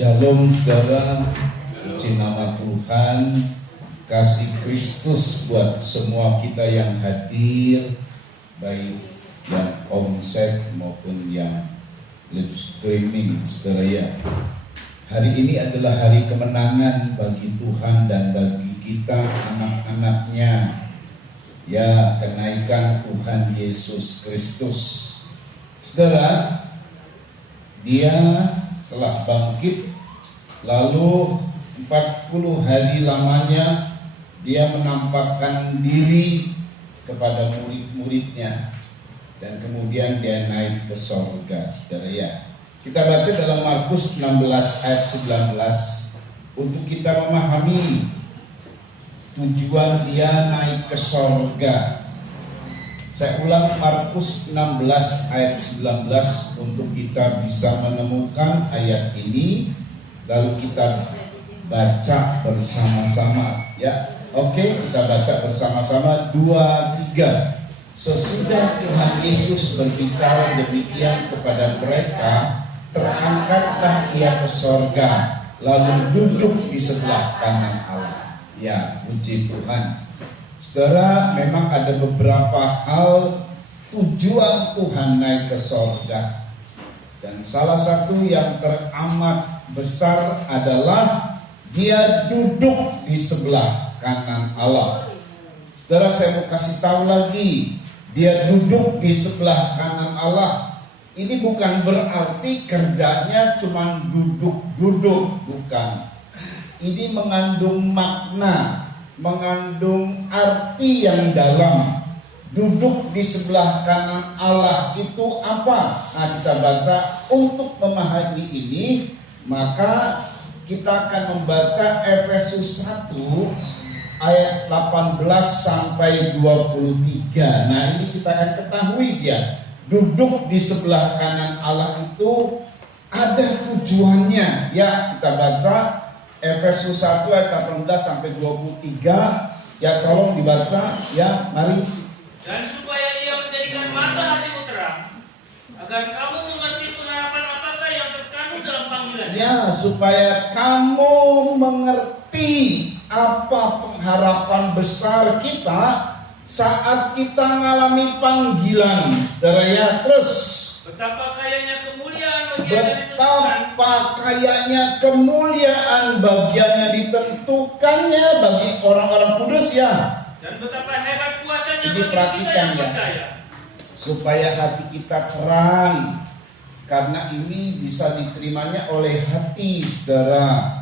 Shalom saudara, puji nama Tuhan, kasih Kristus buat semua kita yang hadir, baik yang onsite maupun yang live streaming saudara ya. Hari ini adalah hari kemenangan bagi Tuhan dan bagi kita anak-anaknya. Ya, kenaikan Tuhan Yesus Kristus. Saudara, Dia telah bangkit, lalu 40 hari lamanya Dia menampakkan diri kepada murid-muridnya, dan kemudian Dia naik ke sorga, saudara ya. Kita baca dalam Markus 16 ayat 19 untuk kita memahami tujuan Dia naik ke sorga. Saya ulang Markus 16 ayat 19 untuk kita bisa menemukan ayat ini, lalu kita baca bersama-sama ya. Oke, kita baca bersama-sama 2, 3. Sesudah Tuhan Yesus berbicara demikian kepada mereka, terangkatlah Ia ke sorga, lalu duduk di sebelah kanan Allah. Ya, puji Tuhan. Saudara, memang ada beberapa hal tujuan Tuhan naik ke sorga, dan salah satu yang teramat besar adalah Dia duduk di sebelah kanan Allah. Saudara, saya mau kasih tahu lagi, Dia duduk di sebelah kanan Allah. Ini bukan berarti kerjanya cuma duduk-duduk, bukan. Ini mengandung makna, mengandung arti yang dalam. Duduk di sebelah kanan Allah itu apa? Nah, kita baca untuk memahami ini, maka kita akan membaca Efesus 1 ayat 18 sampai 23. Nah, ini kita akan ketahui dia. Duduk di sebelah kanan Allah itu ada tujuannya. Ya, kita baca Efesus 1 ayat 18 sampai 23. Ya, tolong dibaca ya, mari. Dan supaya Ia menjadikan mata hatimu terang, agar kamu mengerti pengharapan apakah yang terkandung dalam panggilannya. Ya, supaya kamu mengerti apa pengharapan besar kita saat kita mengalami panggilan. Saudara ya, terus Betapa kayanya kemuliaan bagian yang ditentukan. betapa kayanya kemuliaan bagian yang ditentukannya bagi orang-orang kudus ya. Dan betapa hebat kuasanya Ini bagi kita perhatikan yang ya, percaya. supaya hati kita terang, karena ini bisa diterimanya oleh hati saudara.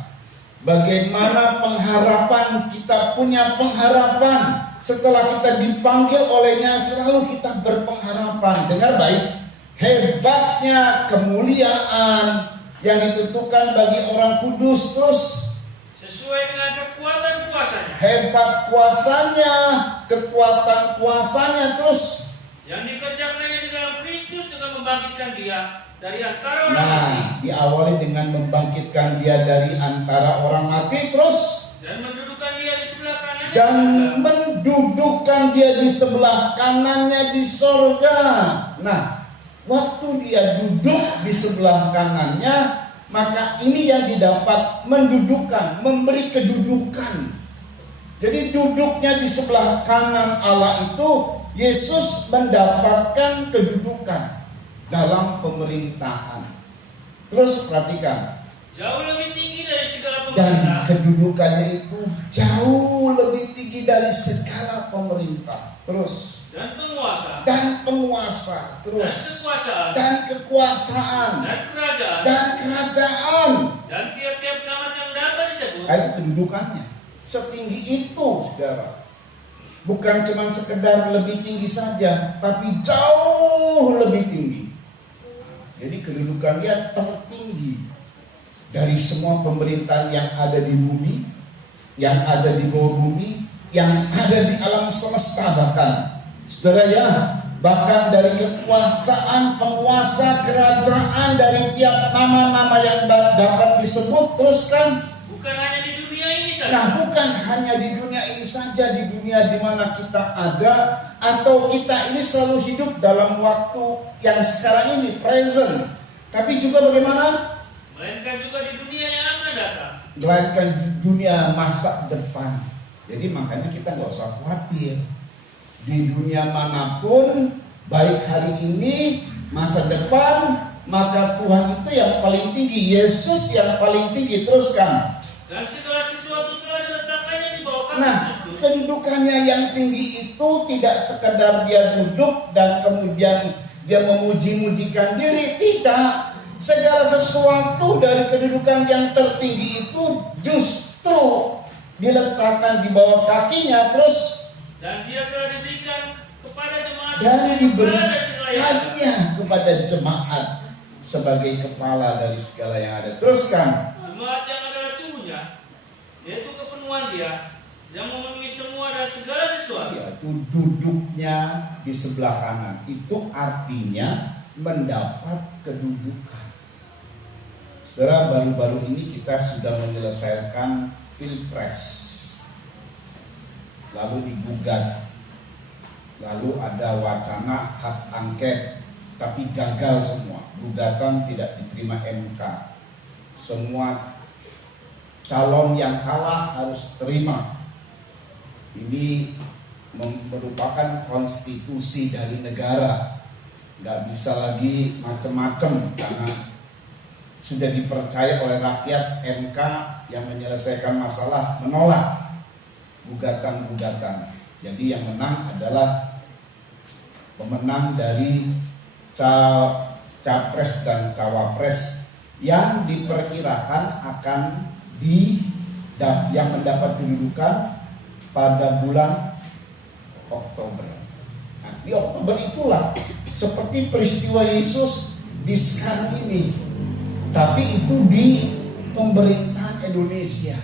Bagaimana pengharapan, kita punya pengharapan. Setelah kita dipanggil olehnya, selalu kita berpengharapan. Dengar baik, hebatnya kemuliaan yang ditentukan bagi orang kudus. Terus Sesuai dengan kekuatan kuasanya hebat kuasanya, kekuatan kuasanya. Terus yang dikerjakannya di dalam Kristus dengan membangkitkan Dia dari antara orang mati. Diawali dengan membangkitkan Dia dari antara orang mati. Terus Dan mendudukan Dia di sebelah kanannya. dan mendudukkan Dia di sebelah kanannya di sorga. Nah, waktu Dia duduk di sebelah kanannya, maka ini yang didapat, mendudukan, memberi kedudukan. Jadi duduknya di sebelah kanan Allah itu, Yesus mendapatkan kedudukan dalam pemerintahan. Terus perhatikan, Jauh lebih tinggi dari segala dan pemerintah. kedudukannya itu jauh lebih tinggi dari segala pemerintah. Terus Dan penguasa. dan penguasa. Dan Terus kekuasaan. dan kekuasaan Dan kerajaan. dan kerajaan. Dan tiap-tiap nama yang dapat disebut. Nah, itu kedudukannya setinggi itu, saudara. Bukan cuma sekedar lebih tinggi saja, tapi jauh lebih tinggi. Jadi kedudukan Dia tertinggi dari semua pemerintahan yang ada di bumi, yang ada di bawah bumi, yang ada di alam semesta bahkan. Saudara ya, bahkan dari kekuasaan, penguasa, kerajaan, dari tiap nama-nama yang dapat disebut. Terus kan, Bukan hanya di dunia ini saja. nah bukan hanya di dunia ini saja, di dunia di mana kita ada, atau kita ini selalu hidup dalam waktu yang sekarang ini, present. Tapi juga bagaimana? Melainkan juga di dunia yang melainkan dunia masa depan. Jadi makanya kita nggak usah khawatir. Di dunia manapun, baik hari ini, masa depan, maka Tuhan itu yang paling tinggi, Yesus yang paling tinggi. Teruskan. Dan segala sesuatu telah diletakkannya di bawah kaki Nah, Kristus. kedudukannya yang tinggi itu tidak sekedar dia duduk dan kemudian dia memuji-mujikan diri, tidak. Segala sesuatu dari kedudukan yang tertinggi itu justru diletakkan di bawah kakinya. Terus, Dan dia telah diberikan kepada jemaat dan sebagai kepala dari segala yang ada. diberikannya kepada jemaat sebagai kepala dari segala yang ada. Teruskan. Jemaat yang adalah tubuhnya, yaitu kepenuhan dia, yang memenuhi semua dan segala sesuatu. Iya, itu duduknya di sebelah kanan. Itu artinya mendapat kedudukan. Saudara, baru-baru ini kita sudah menyelesaikan Pilpres. Lalu digugat. Lalu ada wacana hak angket, tapi gagal semua. Gugatan tidak diterima MK. Semua calon yang kalah harus terima. Ini merupakan konstitusi dari negara. Nggak bisa lagi macam-macam karena sudah dipercaya oleh rakyat. MK yang menyelesaikan masalah menolak gugatan-gugatan. Jadi yang menang adalah pemenang dari capres dan cawapres yang diperkirakan akan yang mendapat kedudukan pada bulan Oktober. Nah, di Oktober itulah seperti peristiwa Yesus di sekarang ini, tapi itu di pemerintahan Indonesia.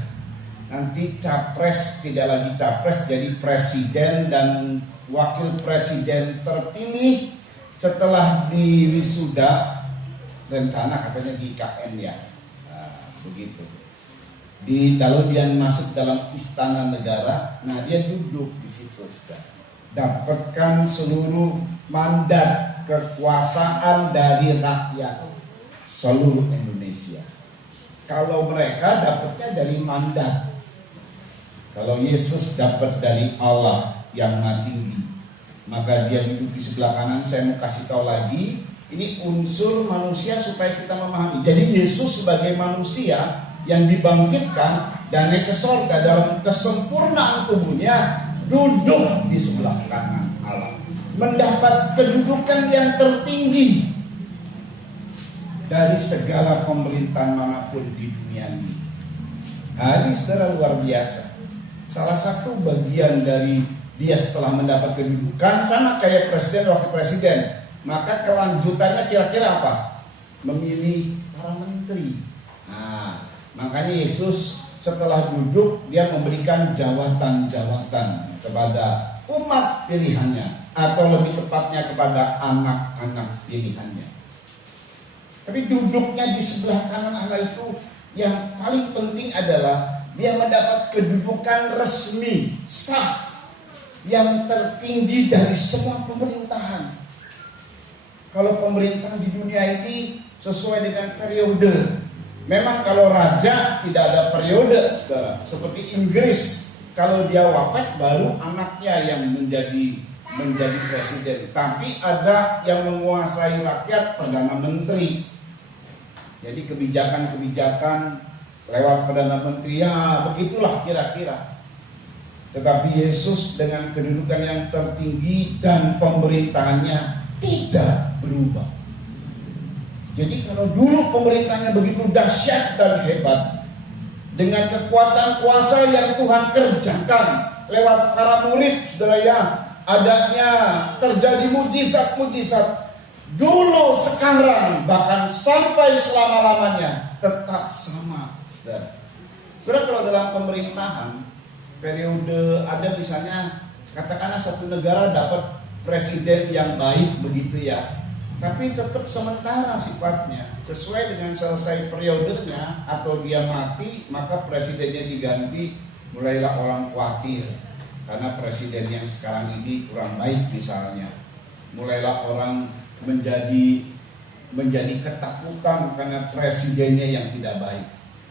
Nanti capres tidak lagi capres, jadi presiden dan wakil presiden terpilih setelah di wisuda, rencana katanya di KN ya, begitu. Lalu dia masuk dalam istana negara, nah dia duduk di situ, dapatkan seluruh mandat kekuasaan dari rakyat seluruh Indonesia. Kalau mereka dapatnya dari mandat, kalau Yesus dapat dari Allah yang Maha Tinggi, maka dia duduk di sebelah kanan. Saya mau kasih tahu lagi, ini unsur manusia supaya kita memahami. Jadi Yesus sebagai manusia yang dibangkitkan dan naik ke surga dalam kesempurnaan tubuhnya, duduk di sebelah kanan Allah, mendapat kedudukan yang tertinggi dari segala pemerintahan manapun di dunia ini. Nah, ini saudara luar biasa. Salah satu bagian dari dia setelah mendapat kedudukan sama kayak presiden wakil presiden, maka kelanjutannya kira-kira apa? Memilih para menteri. Nah, makanya Yesus setelah duduk dia memberikan jawatan-jawatan kepada umat pilihannya, atau lebih tepatnya kepada anak-anak pilihannya. Tapi duduknya di sebelah kanan Allah itu yang paling penting adalah dia mendapat kedudukan resmi, sah, yang tertinggi dari semua pemerintahan. Kalau pemerintahan di dunia ini sesuai dengan periode. Memang kalau raja tidak ada periode, saudara. Seperti Inggris, kalau dia wafat baru anaknya yang menjadi presiden. Tapi ada yang menguasai rakyat, perdana menteri. Jadi kebijakan-kebijakan lewat perdana menteri, ya begitulah kira-kira. Tetapi Yesus dengan kedudukan yang tertinggi dan pemerintahannya tidak berubah. Jadi kalau dulu pemerintahnya begitu dahsyat dan hebat, dengan kekuatan kuasa yang Tuhan kerjakan lewat para murid, saudara ya, adanya terjadi mujizat-mujizat. Dulu, sekarang, bahkan sampai selama-lamanya tetap sama, saudara. Saudara, kalau dalam pemerintahan periode ada misalnya katakanlah satu negara dapat presiden yang baik begitu ya, tapi tetap sementara sifatnya, sesuai dengan selesai periodenya atau dia mati, maka presidennya diganti. Mulailah orang khawatir karena presiden yang sekarang ini kurang baik misalnya. Mulailah orang menjadi ketakutan karena presidennya yang tidak baik.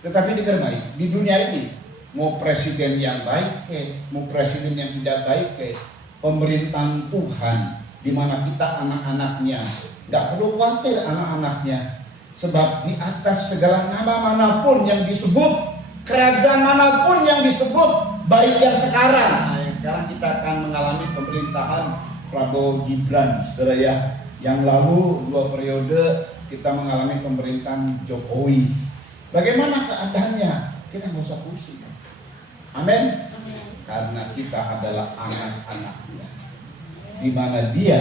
Tetapi dengar baik, di dunia ini mau presiden yang baik mau presiden yang tidak baik pemerintahan Tuhan di mana kita anak-anaknya, nggak perlu khawatir anak-anaknya, sebab di atas segala nama manapun yang disebut, kerajaan manapun yang disebut, baik yang sekarang. Nah, yang sekarang kita akan mengalami pemerintahan Prabowo Gibran, saudara ya. Yang lalu 2 periode kita mengalami pemerintahan Jokowi. Bagaimana keadaannya? Kita nggak usah pusing. Amin. Karena kita adalah anak-anaknya, di mana dia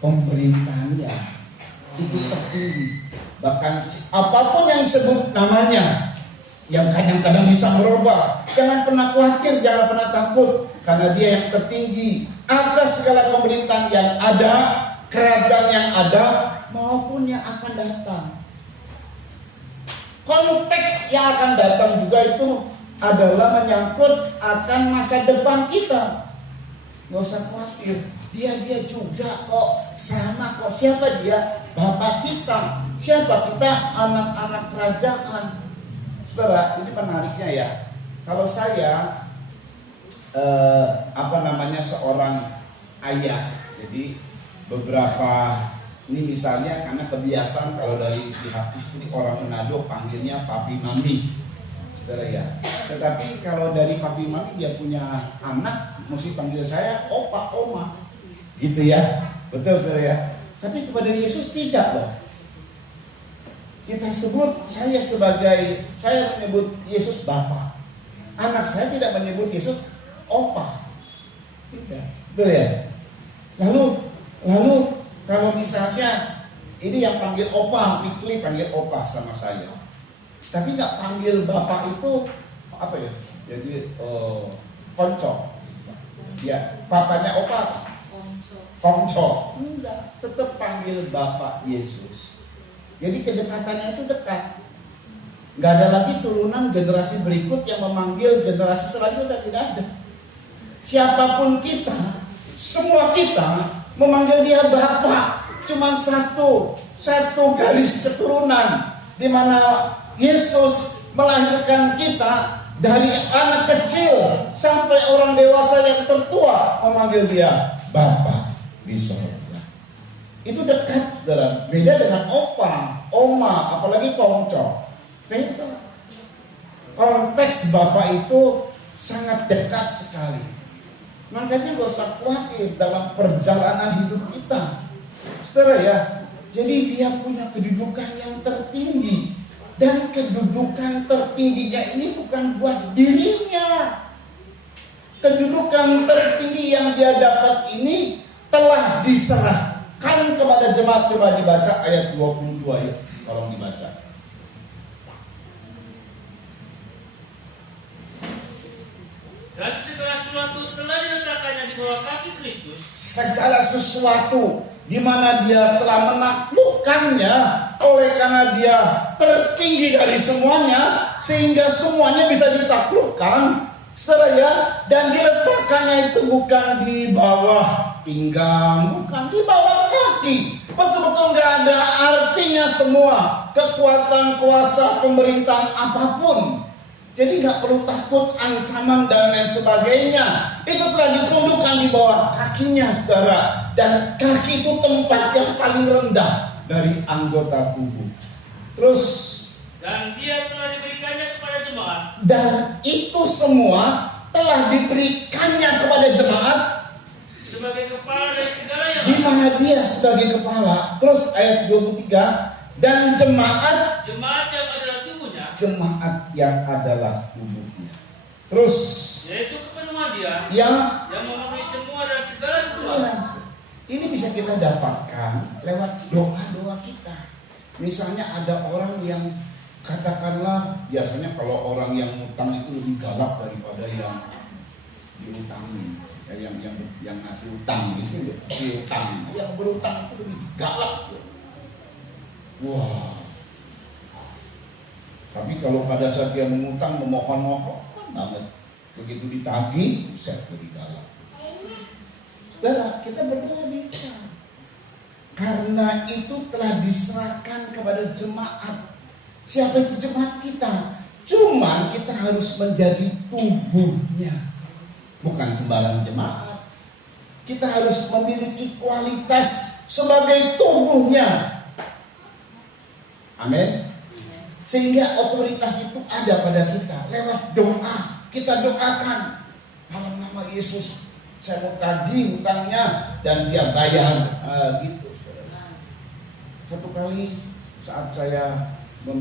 pemerintahannya itu tertinggi. Bahkan apapun yang disebut namanya, yang kadang-kadang bisa berubah, jangan pernah khawatir, jangan pernah takut, karena dia yang tertinggi atas segala pemerintahan yang ada, kerajaan yang ada maupun yang akan datang. Konteks yang akan datang juga itu adalah menyangkut akan masa depan kita. Gak usah khawatir, dia juga kok, sama kok. Siapa dia? Bapak kita. Siapa kita? Anak-anak kerajaan. Saudara, ini menariknya ya. Kalau saya seorang ayah, jadi beberapa ini misalnya karena kebiasaan kalau dari pihak istri orang Manado panggilnya papi mami, saudara ya. Tetapi kalau dari papi mami dia punya anak mesti panggil saya opa oma, gitu ya, betul saudara ya. Tapi kepada Yesus tidak loh. Kita sebut saya menyebut Yesus Bapa. Anak saya tidak menyebut Yesus opa, tidak, betul ya. Lalu kalau misalnya ini yang panggil opa, Pikli panggil opa sama saya, tapi nggak panggil bapak itu apa ya? Jadi konco, ya papanya opa, konco, enggak, tetap panggil bapak Yesus. Jadi kedekatannya itu dekat. Nggak ada lagi turunan generasi berikut yang memanggil generasi selanjutnya, tidak ada. Siapapun kita, semua kita memanggil dia Bapa. Cuman satu garis keturunan di mana Yesus melahirkan kita dari anak kecil sampai orang dewasa yang tertua memanggil dia Bapa di sorga. Itu dekat, saudara. Beda dengan opa, oma, apalagi konco. Beda. Konteks Bapa itu sangat dekat sekali. Makanya gak usah khawatir dalam perjalanan hidup kita, saudara ya. Jadi dia punya kedudukan yang tertinggi. Dan kedudukan tertingginya ini bukan buat dirinya. Kedudukan tertinggi yang dia dapat ini telah diserahkan kepada jemaat. Coba dibaca ayat 22 ya, tolong dibaca. Dan segala sesuatu telah diletakkannya di bawah kaki Kristus. Segala sesuatu di mana dia telah menaklukkannya oleh karena dia tertinggi dari semuanya sehingga semuanya bisa ditaklukkan, saudara ya. Dan diletakkannya itu bukan di bawah pinggang, bukan di bawah kaki. Betul-betul gak ada artinya semua kekuatan kuasa pemerintahan apapun. Jadi gak perlu takut ancaman dan lain sebagainya. Itu telah ditundukkan di bawah kakinya, saudara. Dan kaki itu tempat yang paling rendah dari anggota tubuh. Terus, dan dia telah diberikannya kepada jemaat. Dan itu semua telah diberikannya kepada jemaat sebagai kepala dari segala yang di mana dia sebagai kepala. Terus ayat 23, dan jemaat yang adalah tubuhnya. Jemaat yang adalah tubuhnya. Terus yaitu kepenuhan dia yang memenuhi semua dan segala sesuatu. Ya, ini bisa kita dapatkan lewat doa-doa kita. Misalnya ada orang yang katakanlah biasanya kalau orang yang utang itu lebih galak daripada yang diutangin. Yang ngasih utang gitu, diutang. Yang berutang itu lebih galak. Wah. Tapi kalau pada saat dia mengutang, memohon banget. Begitu ditagih, buset lebih galak. Saudara, kita berdoa bisa. Karena itu telah diserahkan kepada jemaat Siapa itu jemaat kita? Cuman kita harus menjadi tubuhnya, bukan sembarang jemaat. Kita harus memiliki kualitas sebagai tubuhnya. Amin. Sehingga otoritas itu ada pada kita. Lewat doa, kita doakan dalam nama Yesus, saya mau tagih hutangnya dan dia bayar. Gitu. Satu kali saat saya mau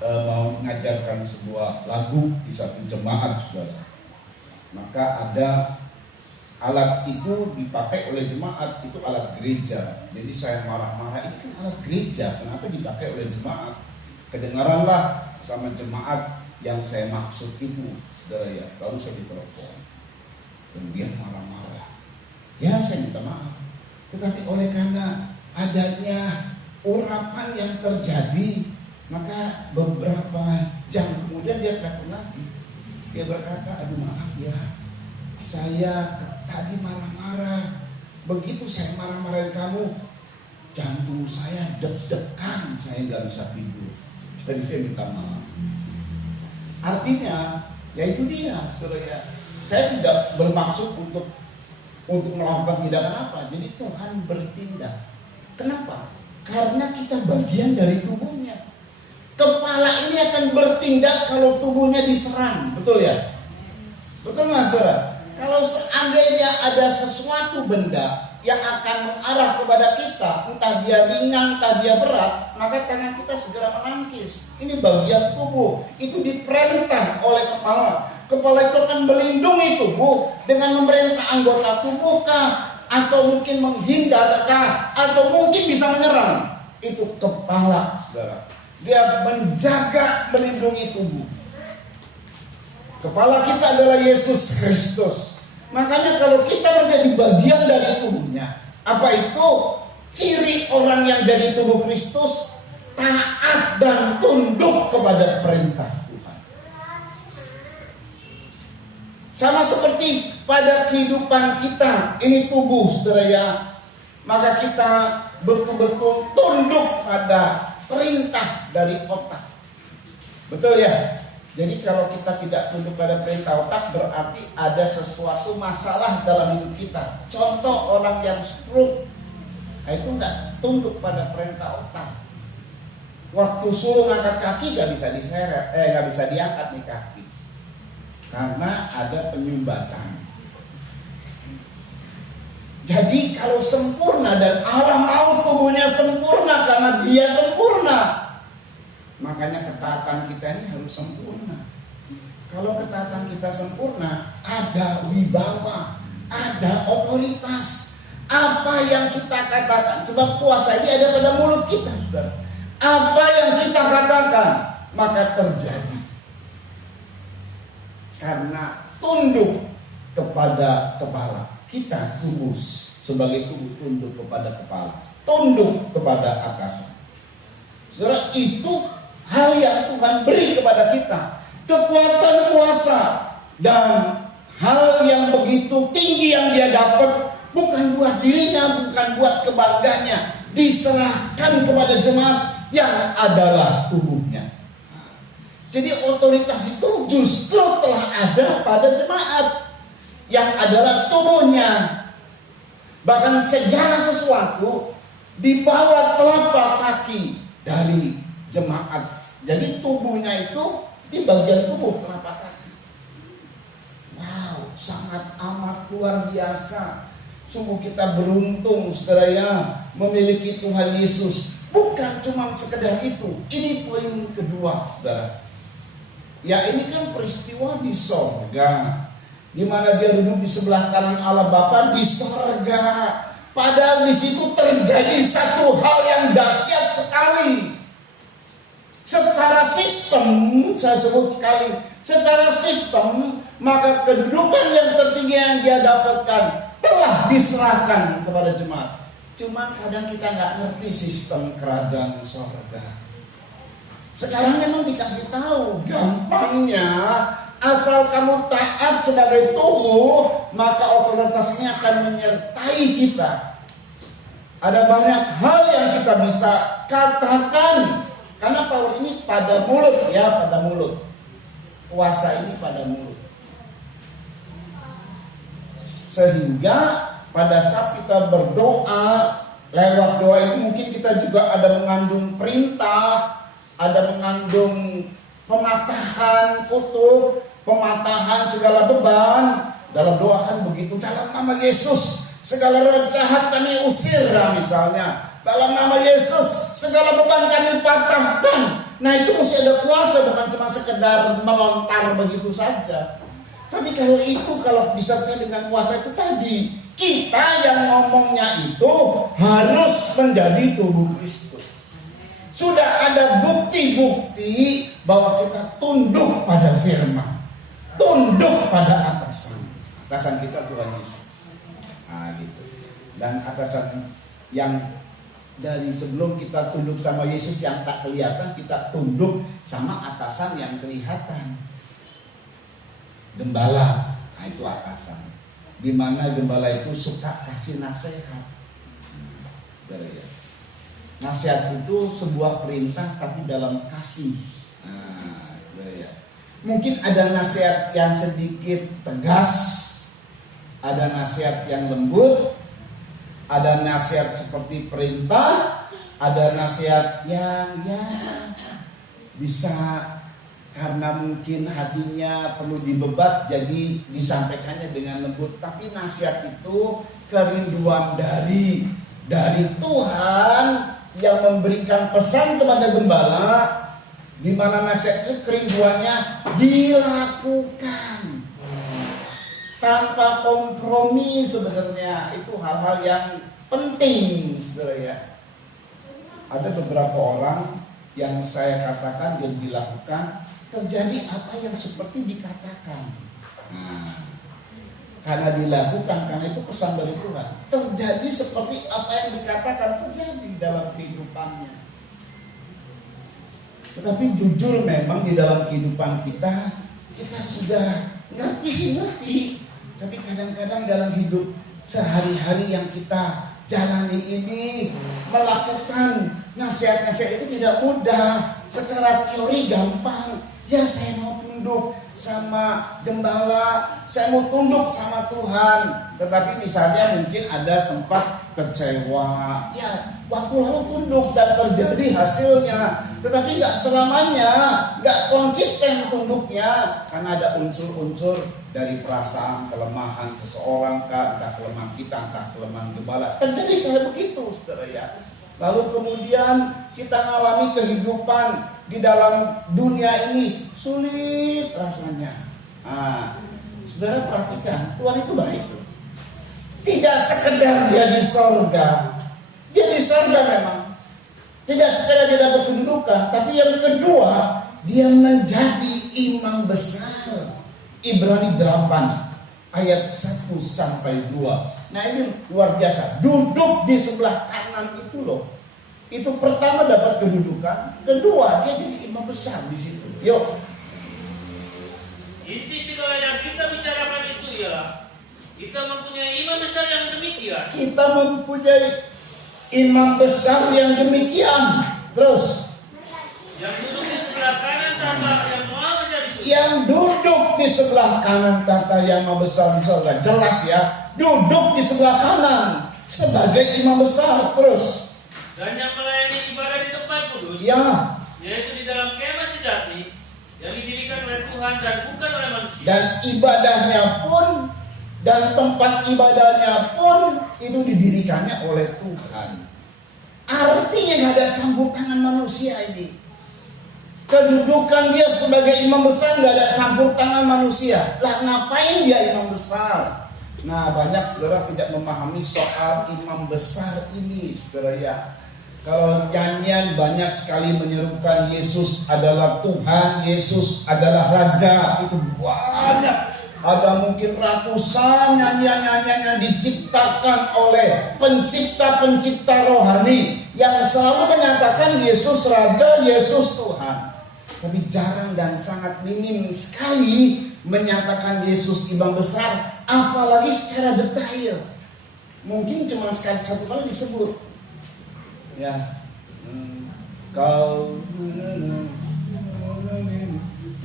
mengajarkan sebuah lagu di satu jemaat, saudara, maka ada alat itu dipakai oleh jemaat, itu alat gereja. Jadi saya marah-marah, ini kan alat gereja, kenapa dipakai oleh jemaat? Kedengaranlah sama jemaat yang saya maksud itu, saudara ya. Lalu saya ditelepon dan dia marah-marah. Ya, saya minta maaf. Tetapi oleh karena adanya urapan yang terjadi, maka beberapa jam kemudian dia telepon lagi. Dia berkata, aduh maaf ya, saya tadi marah-marah. Begitu saya marah-marahin kamu, jantung saya deg-degan, saya nggak bisa tidur. Jadi saya minta maaf. Artinya, ya itu dia, saudara ya. Saya tidak bermaksud untuk melakukan tindakan apa. Jadi Tuhan bertindak. Kenapa? Karena kita bagian dari tubuhnya. Kepala ini akan bertindak kalau tubuhnya diserang, betul ya? Betul mas saudara? Kalau seandainya ada sesuatu benda yang akan mengarah kepada kita, entah dia ringan, entah dia berat, maka tangan kita segera menangkis. Ini bagian tubuh, itu diperintah oleh kepala. Kepala itu akan melindungi tubuh dengan memerintah anggota tubuhkah, atau mungkin menghindarkah, atau mungkin bisa menyerang. Itu kepala, saudara. Dia menjaga, melindungi tubuh. Kepala kita adalah Yesus Kristus. Makanya kalau kita menjadi bagian dari tubuhnya, apa itu? Ciri orang yang jadi tubuh Kristus, taat dan tunduk kepada perintah Tuhan. Sama seperti pada kehidupan kita, ini tubuh, saudara ya. Maka kita betul-betul tunduk pada perintah dari otak. Betul ya? Jadi kalau kita tidak tunduk pada perintah otak, berarti ada sesuatu masalah dalam hidup kita. Contoh orang yang stroke, nah itu nggak tunduk pada perintah otak. Waktu suruh ngangkat kaki nggak bisa diseret, nggak bisa diangkat nih kaki, karena ada penyumbatan. Jadi kalau sempurna dan Allah mau tubuhnya sempurna karena dia sempurna, makanya ketaatan kita ini harus sempurna. Kalau ketaatan kita sempurna, ada wibawa, ada otoritas. Apa yang kita katakan, sebab kuasa ini ada pada mulut kita, saudara. Apa yang kita katakan, maka terjadi. Karena tunduk kepada kepala. Kita tubuh sebagai tubuh tunduk kepada kepala, tunduk kepada atasan. Saudara, itu hal yang Tuhan beri kepada kita, kekuatan kuasa dan hal yang begitu tinggi yang dia dapat, bukan buat dirinya, bukan buat kebangganya, diserahkan kepada jemaat yang adalah tubuhnya. Jadi otoritas itu justru telah ada pada jemaat yang adalah tubuhnya. Bahkan segala sesuatu di bawah telapak kaki dari jemaat. Jadi tubuhnya itu di bagian tubuh telapak kaki. Wow, sangat amat luar biasa. Sungguh kita beruntung, saudara ya, memiliki Tuhan Yesus. Bukan cuma sekedar itu. Ini poin kedua, saudara. Ya, ini kan peristiwa di sorga, di mana dia duduk di sebelah kanan Allah Bapa di sorga. Padahal di situ terjadi satu hal yang dahsyat sekali. Secara sistem, saya sebut sekali, secara sistem, maka kedudukan yang tertinggi yang dia dapatkan telah diserahkan kepada jemaat. Cuma kadang kita nggak ngerti sistem kerajaan sorga. Sekarang memang dikasih tahu, gampangnya asal kamu taat sebagai tubuh, maka otoritasnya akan menyertai kita. Ada banyak hal yang kita bisa katakan. Karena power ini pada mulut ya, pada mulut. Kuasa ini pada mulut. Sehingga pada saat kita berdoa, lewat doa itu mungkin kita juga ada mengandung perintah, ada mengandung pematahan kutub, pematahan segala beban. Dalam doa kan begitu, dalam nama Yesus segala roh jahat kami usir misalnya. Dalam nama Yesus segala beban kami patahkan. Nah itu mesti ada kuasa, bukan cuma sekedar melontar begitu saja. Tapi kalau disertai dengan kuasa itu tadi, kita yang ngomongnya itu harus menjadi tubuh Kristus. Sudah ada bukti-bukti bahwa kita tunduk pada firman, tunduk pada atasan. Atasan kita Tuhan Yesus. Nah gitu. Dan atasan yang dari sebelum kita tunduk sama Yesus yang tak kelihatan, kita tunduk sama atasan yang kelihatan. Gembala, nah itu atasan. Di mana gembala itu suka kasih nasihat. Nasihat itu sebuah perintah tapi dalam kasih. Nah, mungkin ada nasihat yang sedikit tegas, ada nasihat yang lembut, ada nasihat seperti perintah, ada nasihat yang bisa karena mungkin hatinya perlu dibebat jadi disampaikannya dengan lembut. Tapi nasihat itu kerinduan dari Tuhan yang memberikan pesan kepada gembala, di mana nasihat itu kerinduannya dilakukan tanpa kompromi. Sebenarnya itu hal-hal yang penting, saudara ya. Ada beberapa orang yang saya katakan yang dilakukan terjadi apa yang seperti dikatakan. Karena dilakukan, karena itu pesan dari Tuhan. Terjadi seperti apa yang dikatakan terjadi dalam kehidupannya. Tetapi jujur memang di dalam kehidupan kita sudah ngerti. Tapi kadang-kadang dalam hidup sehari-hari yang kita jalani ini, melakukan nasihat-nasihat itu tidak mudah. Secara teori gampang. Ya saya mau tunduk sama gembala, saya mau tunduk sama Tuhan. Tetapi misalnya mungkin ada sempat kecewa, ya waktu lalu tunduk dan terjadi hasilnya. Tetapi gak selamanya, gak konsisten tunduknya. Karena ada unsur-unsur dari perasaan kelemahan seseorang, entah kelemahan kita, entah kelemahan gembala. Terjadi kayak begitu, saudara ya. Lalu kemudian kita mengalami kehidupan di dalam dunia ini sulit rasanya. Saudara perhatikan, Tuhan itu baik. Tidak sekedar dia di sorga. Dia di sorga memang. Tidak sekedar dia dapat kedudukan, tapi yang kedua, dia menjadi imam besar. Ibrani 8 ayat 1 sampai 2. Nah ini luar biasa. Duduk di sebelah kanan itu loh. Itu pertama dapat kedudukan, kedua dia jadi imam besar di situ. Yuk. Inti segala yang kita bicarakan itu ialah kita mempunyai imam besar yang demikian. Kita mempunyai imam besar yang demikian. Terus yang duduk di sebelah kanan tahta yang maha besar di surga. Yang duduk di sebelah kanan tahta yang maha besar di surga. Jelas ya. Duduk di sebelah kanan sebagai imam besar. Terus dan yang melayani ibadah di tempat kudus, ya, yaitu di dalam kemah sejati yang didirikan oleh Tuhan dan bukan oleh manusia. Dan ibadahnya pun dan tempat ibadahnya pun itu didirikannya oleh Tuhan. Artinya gak ada campur tangan manusia ini. Kedudukan dia sebagai imam besar gak ada campur tangan manusia. Lah ngapain dia imam besar? Nah banyak saudara tidak memahami soal imam besar ini, saudara ya. Kalau nyanyian banyak sekali menyerukan Yesus adalah Tuhan, Yesus adalah Raja, itu banyak. Ada mungkin ratusan nyanyian-nyanyian yang diciptakan oleh pencipta-pencipta rohani yang selalu menyatakan Yesus Raja, Yesus Tuhan. Tapi jarang dan sangat minim sekali menyatakan Yesus imam besar, apalagi secara detail. Mungkin cuma sekali satu kali disebut. Ya, Kau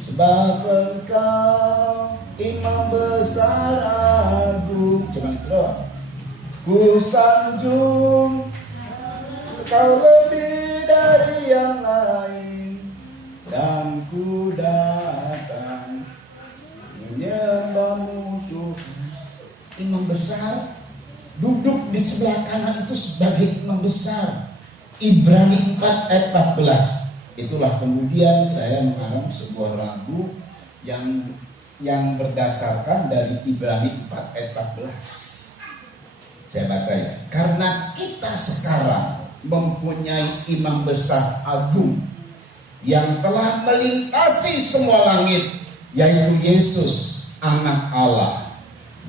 sebab Engkau imam besar agung. Cuma itu doang. Ku sanjung Kau lebih dari yang lain, dan ku datang menyembahmu Tuhan. Imam besar duduk di sebelah kanan itu sebagai imam besar. Ibrani 4 ayat 14. Itulah kemudian saya mengarang sebuah lagu yang berdasarkan dari Ibrani 4 ayat 14. Saya baca ya. Karena kita sekarang mempunyai imam besar agung yang telah melintasi semua langit, yaitu Yesus anak Allah.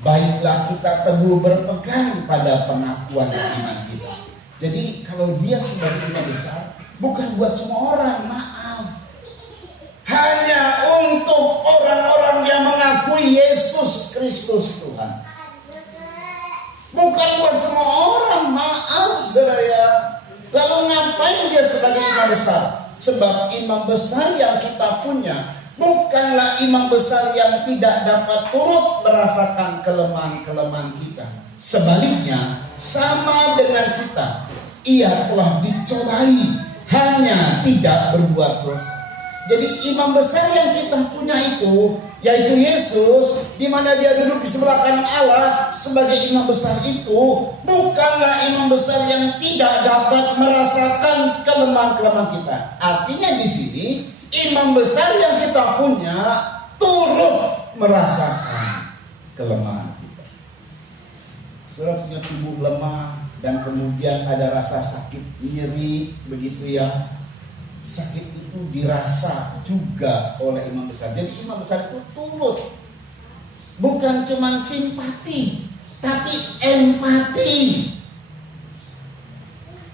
Baiklah kita teguh berpegang pada pengakuan iman kita. Jadi kalau dia sebagai imam besar, bukan buat semua orang, maaf. Hanya untuk orang-orang yang mengakui Yesus Kristus Tuhan. Bukan buat semua orang, maaf saudara. Lalu ngapain dia sebagai imam besar? Sebab imam besar yang kita punya bukanlah imam besar yang tidak dapat turut merasakan kelemahan-kelemahan kita. Sebaliknya, sama dengan kita, ia telah dicobai, hanya tidak berbuat dosa. Jadi imam besar yang kita punya itu, yaitu Yesus, di mana dia duduk di sebelah kanan Allah sebagai imam besar itu, bukanlah imam besar yang tidak dapat merasakan kelemahan-kelemahan kita. Artinya di sini imam besar yang kita punya turut merasakan kelemahan kita. Saudara punya tubuh lemah dan kemudian ada rasa sakit, nyeri, begitu ya. Sakit itu dirasa juga oleh imam besar. Jadi imam besar itu turut, bukan cuma simpati, tapi empati.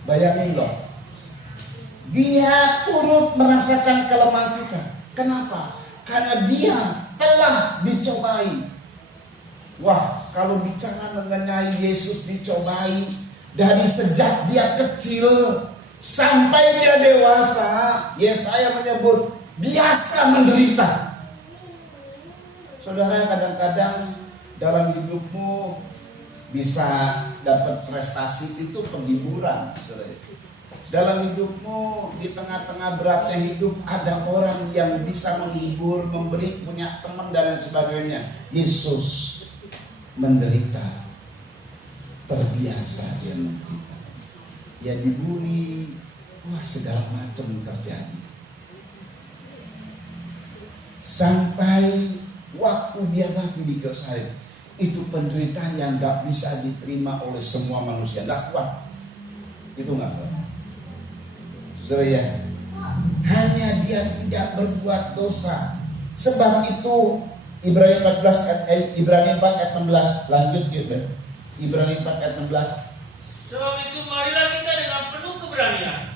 Bayangin loh, dia turut merasakan kelemahan kita. Kenapa? Karena dia telah dicobai. Wah, kalau bicara mengenai Yesus dicobai, dari sejak dia kecil sampai dia dewasa, Yesaya menyebut biasa menderita. Saudara, kadang-kadang dalam hidupmu bisa dapat prestasi itu penghiburan, saudara. Dalam hidupmu di tengah-tengah beratnya hidup ada orang yang bisa menghibur, memberi, punya teman dan lain sebagainya. Yesus menderita, terbiasa dia menderita. Ya dibully, wah segala macam terjadi. Sampai waktu dia mati di kayu salib, itu penderitaan yang gak bisa diterima oleh semua manusia, gak kuat. Itu gak kuat. Saudara ya, hanya dia tidak berbuat dosa. Sebab itu Ibrani 4 ayat 16, lanjut yuk. Ibrani 4 ayat 16. Sebab itu marilah kita dengan penuh keberanian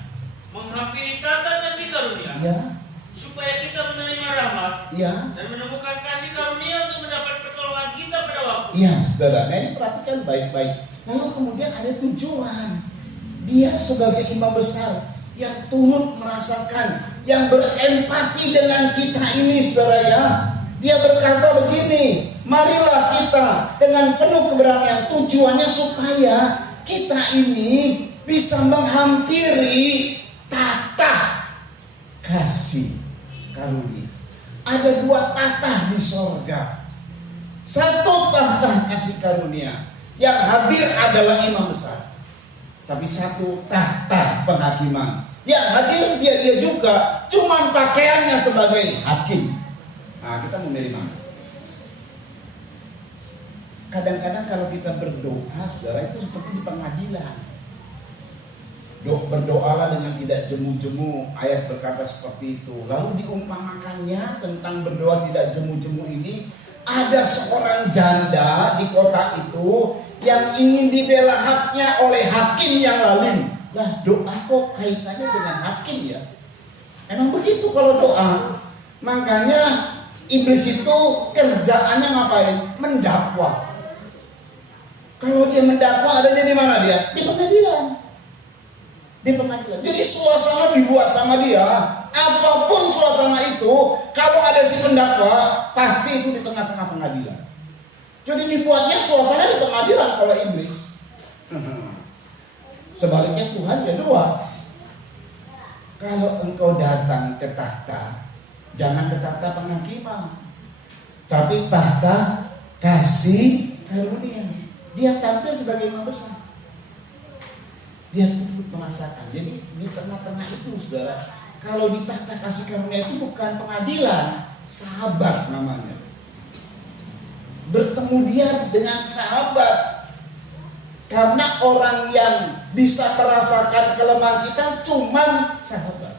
menghampiri tata kasih karunia, Ya. supaya kita menerima rahmat, Ya. dan menemukan kasih karunia untuk mendapat pertolongan kita pada waktu. Iya, saudara. Nah ini perhatikan baik-baik. Lalu kemudian ada tujuan. Dia sebagai imam besar yang turut merasakan, yang berempati dengan kita ini, saudara ya. Dia berkata begini, marilah kita dengan penuh keberanian. Tujuannya supaya kita ini bisa menghampiri tahta kasih karunia. Ada 2 tahta di sorga. Satu tahta kasih karunia, yang hadir adalah imam besar. Tapi satu tahta penghakiman, yang hadir dia juga, cuman pakaiannya sebagai hakim. Nah, kita memilih mana? Kadang-kadang kalau kita berdoa, saudara, itu seperti di pengadilan. Berdoalah dengan tidak jemu-jemu, ayat berkata seperti itu. Lalu diumpamakannya tentang berdoa tidak jemu-jemu ini, ada seorang janda di kota itu yang ingin dibela haknya oleh hakim yang lalim. Lah, doa kok kaitannya dengan hakim ya? Emang begitu kalau doa. Makanya iblis itu kerjaannya ngapain? Mendakwa. Kalau dia mendakwa, adanya di mana dia? Di pengadilan. di pengadilan. Jadi suasana dibuat sama dia. Apapun suasana itu, kalau ada si pendakwa, pasti itu di tengah-tengah pengadilan. Jadi dibuatnya suasana di pengadilan kalau iblis. Sebaliknya Tuhan ya dua. Kalau engkau datang ke tahta, jangan ke tahta penghakiman, tapi tahta kasih karunia. Dia tampil sebagai imam besar. Dia turut merasakan. Jadi di tengah-tengah itu, saudara, kalau di tahta kasih karunia itu bukan pengadilan, sahabat namanya. Bertemu dia dengan sahabat. Karena orang yang bisa merasakan kelemahan kita cuman sahabat.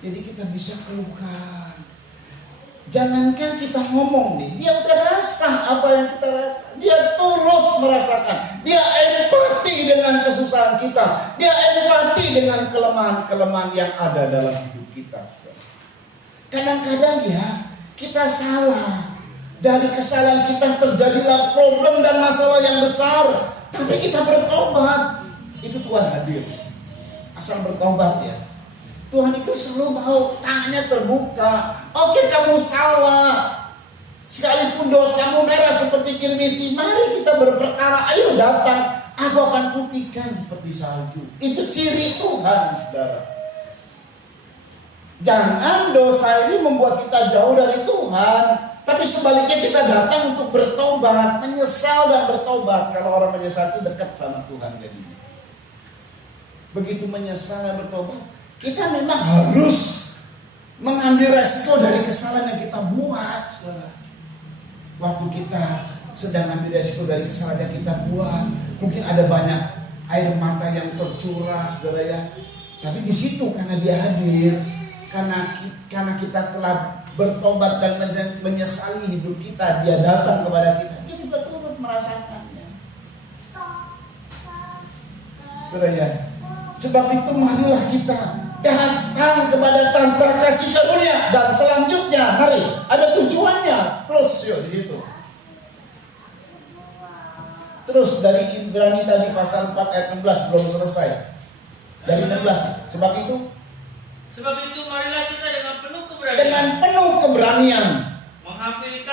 Jadi kita bisa keluhkan. Jangankan kita ngomong nih, dia udah rasa apa yang kita rasa. Dia turut merasakan. Dia empati dengan kesusahan kita. Dia empati dengan kelemahan-kelemahan yang ada dalam hidup kita. Kadang-kadang ya kita salah. Dari kesalahan kita terjadilah problem dan masalah yang besar. Tapi kita bertobat. Itu Tuhan hadir. Asal bertobat ya. Tuhan itu selalu mau tangannya terbuka. Oke, kamu salah. Sekalipun dosamu merah seperti kirmisi, mari kita berperkara. Ayo datang. Aku akan putihkan seperti salju. Itu ciri Tuhan, saudara. Jangan dosa ini membuat kita jauh dari Tuhan. Tapi sebaliknya kita datang untuk bertobat, menyesal dan bertobat. Kalau orang menyesal itu dekat sama Tuhan jadinya. Begitu menyesal dan bertobat, kita memang harus mengambil resiko dari kesalahan yang kita buat, saudara. Waktu kita sedang ambil resiko dari kesalahan yang kita buat, mungkin ada banyak air mata yang tercurah, saudara ya. Tapi di situ karena Dia hadir, karena kita telah bertobat dan menyesali hidup kita, Dia datang kepada kita. Dia juga turut merasakannya. Saudara ya, sebab itu marilah kita datang kepada tahta kasih karunia. Dan selanjutnya, mari, ada tujuannya. Terus yuk di situ. Terus dari Ibrani tadi pasal 4 ayat 16 belum selesai. Dari 16. Sebab itu marilah kita dengan penuh keberanian menghampiri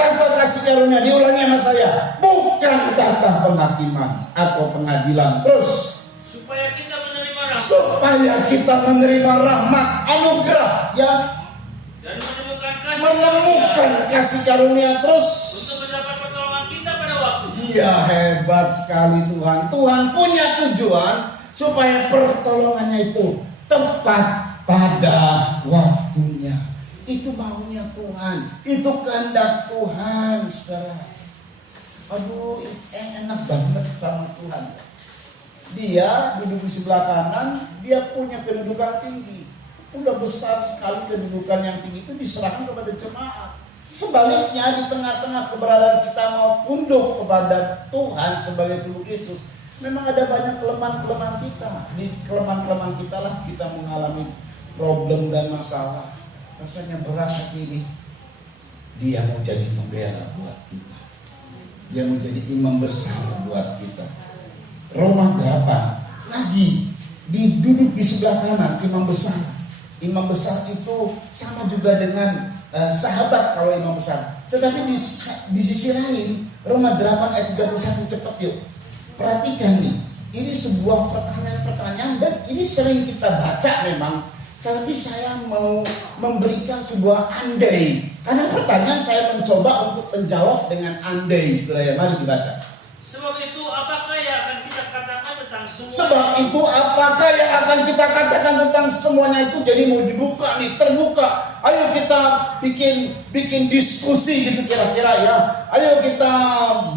tahta kasih karunia. Diulangi sama saya. Bukan tahta penghakiman atau pengadilan. Terus supaya kita menerima rahmat anugerah ya, dan menemukan kasih karunia terus untuk mendapat pertolongan kita pada waktu. Iya, hebat sekali Tuhan. Tuhan punya tujuan supaya pertolongannya itu tepat pada waktunya. Itu maunya Tuhan, itu kehendak Tuhan, saudara. Aduh, enak banget sama Tuhan. Dia duduk di sebelah kanan, dia punya kedudukan tinggi. Udah besar sekali kedudukan yang tinggi itu diserahkan kepada jemaat. Sebaliknya di tengah-tengah keberadaan kita mau tunduk kepada Tuhan sebagai tubuh Yesus, memang ada banyak kelemahan-kelemahan kita. Di kelemahan-kelemahan kita lah kita mengalami problem dan masalah. Rasanya berat hati ini. Dia mau jadi pembela buat kita. Dia mau jadi imam besar buat kita. Roma 8 lagi duduk di sebelah kanan imam besar. Imam besar itu sama juga dengan sahabat kalau imam besar. Tetapi di sisi lain Roma 8 ayat 31 cepat yuk. Perhatikan nih, ini sebuah pertanyaan dan ini sering kita baca memang. Tapi saya mau memberikan sebuah andai. Karena pertanyaan saya mencoba untuk menjawab dengan andai. Setelah ya, mari dibaca. Sebab itu apakah yang akan kita katakan tentang semua? Sebab itu apakah yang akan kita katakan tentang semuanya itu? Jadi mau dibuka nih, terbuka. Ayo kita bikin diskusi gitu kira-kira ya. Ayo kita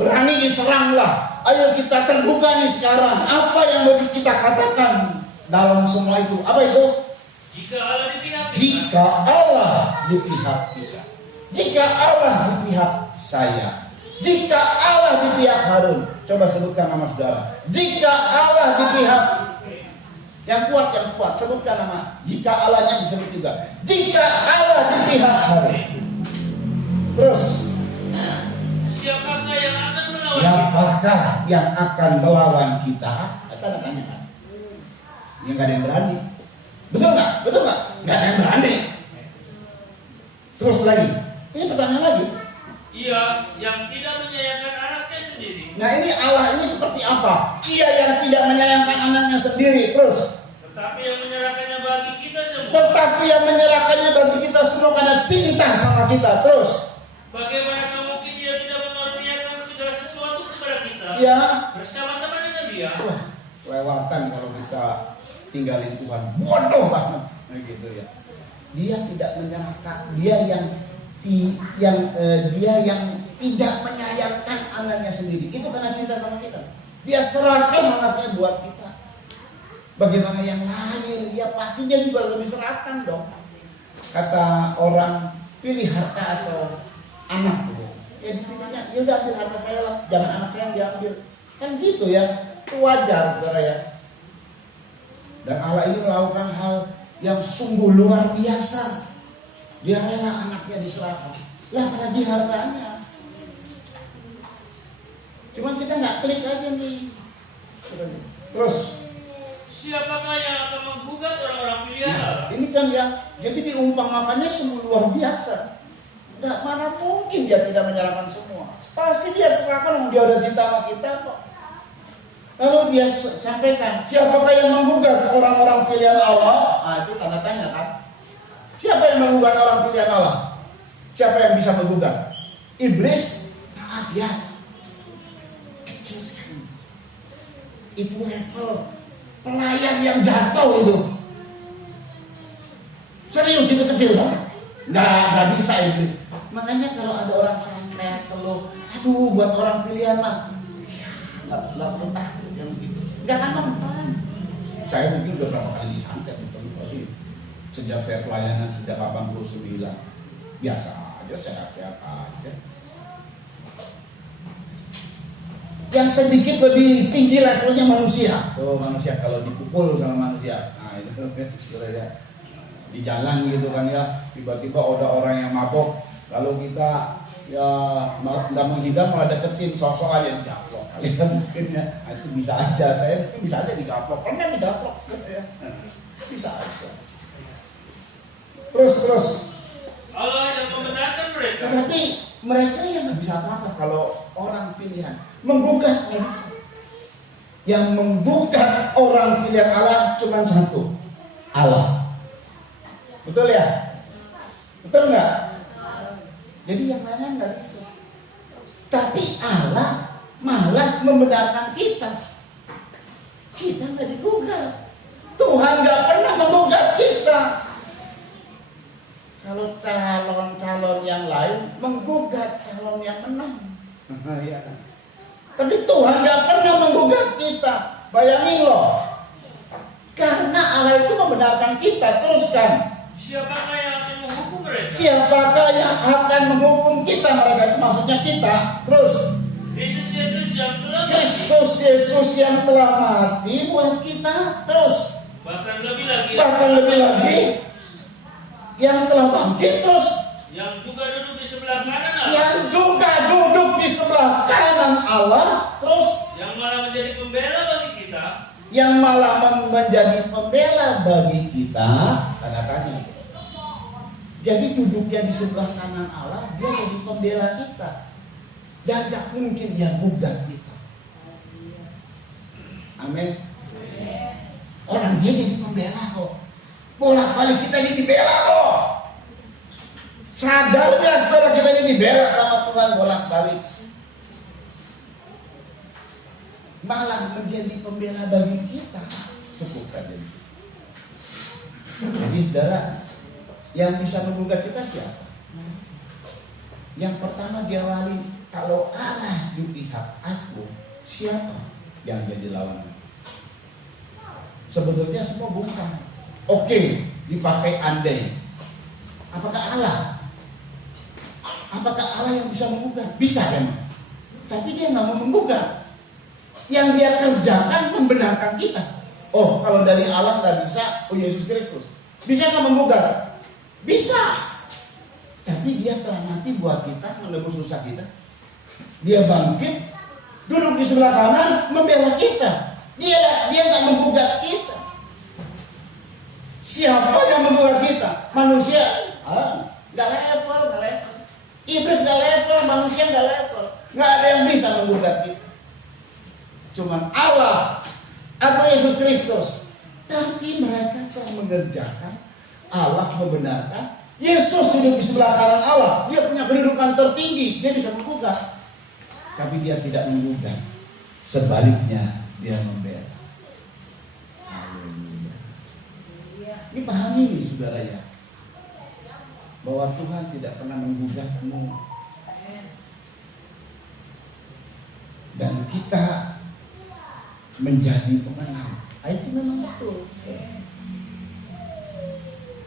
berani diserang lah. Ayo kita terbuka nih sekarang. Apa yang mau kita katakan dalam semua itu? Apa itu? Jika Allah di pihak kita. Jika Allah di pihak kita. Jika Allah di pihak saya. Jika Allah di pihak Harun. Coba sebutkan nama saudara. Jika Allah di pihak yang kuat. Sebutkan nama. Jika Allahnya disebut juga. Jika Allah di pihak Harun. Terus. Siapakah yang akan melawan kita? tanda tanya kan? Ya nggak ada yang berani. Betul nggak? Betul nggak? Nggak ada yang berani. Terus lagi, ini pertanyaan lagi. Ia yang tidak menyayangkan anaknya sendiri. Nah ini Allah ini seperti apa? Ia yang tidak menyayangkan anaknya sendiri. Terus, Tetapi yang menyerahkannya bagi kita semua. tetapi yang menyerahkannya bagi kita semua karena cinta sama kita. Terus, Bagaimana mungkin dia tidak mengaruniakan segala sesuatu kepada kita? ya, Bersama-sama dengan dia. wah, kelewatan kalau kita tinggalin Tuhan. Bodoh banget, nah, gitu ya. Dia tidak menyerahkan, dia yang tidak menyayangkan anaknya sendiri. Itu karena cinta sama kita. Dia serahkan anaknya buat kita. Bagaimana yang lain? Ya pasti dia juga lebih serahkan dong. Kata orang, pilih harta atau anak gitu. Ya dipilihnya, ya udah ambil harta saya lah, jangan anak saya yang diambil. Kan gitu ya, itu wajar saudara ya. Dan Allah ini melakukan hal yang sungguh luar biasa. Dia rela anaknya diserahkan. Lah apalagi hartanya. Cuma kita nggak klik aja nih. Terus, Siapakah yang akan menggugat orang-orang pilihan nah, Allah? ini kan ya, jadi diumpamakannya sungguh luar biasa. Nggak mana mungkin dia tidak menyerahkan semua. Pasti dia serahkan, dia udah cinta sama kita kok. Lalu dia sampaikan, siapakah yang menggugat orang-orang pilihan Allah? Nah itu tanda tanya kan. Siapa yang menggugat orang pilihan Allah? Siapa yang bisa menggugat? Iblis? Maaf ya, kecil sekali. Itu level pelayan yang jatuh itu. Serius itu kecil banget. Nggak bisa iblis. Makanya kalau ada orang santet, kalau aduh buat orang pilihan mah, nggak perlu takut yang begitu. Nggak akan mempan. Saya mungkin udah berapa kali disantet, sejak saya pelayanan sejak 89. Biasa aja, sehat-sehat aja. Yang sedikit lebih tinggi levelnya manusia. Oh manusia kalau dipukul sama manusia, nah itu ya. Di jalan gitu kan ya, tiba-tiba ada orang yang mabok, lalu kita ya nggak menghindar malah deketin, sosok aja digaplok kalian mungkin ya. Nah, itu bisa aja, saya mungkin bisa aja digaplok, pernah digaplok ya. Bisa aja. Terus Allah yang membenarkan mereka. tetapi mereka yang nggak bisa apa-apa kalau orang pilihan menggugat nggak bisa. Yang menggugat orang pilihan Allah cuma satu, Allah. Betul ya? Betul nggak? Jadi yang lain nggak bisa. Tapi Allah malah membenarkan kita. Kita nggak digugat. Tuhan nggak pernah menggugat kita. Kalau calon-calon yang lain menggugat calon yang menang. Ya. Tapi Tuhan nggak pernah menggugat kita. Bayangin loh. Karena Allah itu membenarkan kita. Teruskan. Siapakah yang akan menghukum mereka? Siapakah yang akan menghukum kita? Mereka itu maksudnya kita. Terus. Kristus Yesus yang telah mati buat kita. Terus. Bahkan lebih lagi. Yang telah bangkit. Terus. Yang juga duduk di sebelah kanan Allah. Yang juga duduk di sebelah kanan Allah. Terus. Yang malah menjadi pembela bagi kita. Yang malah menjadi pembela bagi kita. Tanda tanya. Jadi duduknya di sebelah kanan Allah, dia jadi pembela kita. Dan gak mungkin dia gugat kita. Amin. Orang dia jadi pembela kok. Bolak-balik kita ini dibela kok. Sadar gak saudara kita ini dibela sama Tuhan bolak-balik. Malah menjadi pembela bagi kita. Cukupkan dari situ. Jadi saudara, yang bisa menggugat kita siapa? Yang pertama diawali, kalau Allah di pihak aku, siapa yang jadi lawan? Sebetulnya semua bukan. Oke, dipakai andai. Apakah Allah? Apakah Allah yang bisa menggugat? Bisa memang. Tapi dia nggak mau menggugat. Yang dia kerjakan membenarkan kita. Oh, kalau dari Allah nggak bisa, oh Yesus Kristus. Bisa nggak menggugat? Bisa. Tapi dia telah mati buat kita, menebus dosa kita. Dia bangkit, duduk di sebelah kanan, membela kita. Dia nggak menggugat kita. Siapa yang menggugat kita? Manusia. Nggak level. Iblis nggak level, manusia nggak level. Nggak ada yang bisa menggugat kita. Cuman Allah atau Yesus Kristus. Tapi mereka telah mengerjakan, Allah membenarkan. Yesus duduk di sebelah kanan Allah. Dia punya kedudukan tertinggi. Dia bisa menggugat. Tapi dia tidak menggugat. Sebaliknya dia membela. Haleluya. Ini pahami nih saudara ya, bahwa Tuhan tidak pernah menggugatmu. Dan kita menjadi pemenang. Itu memang betul.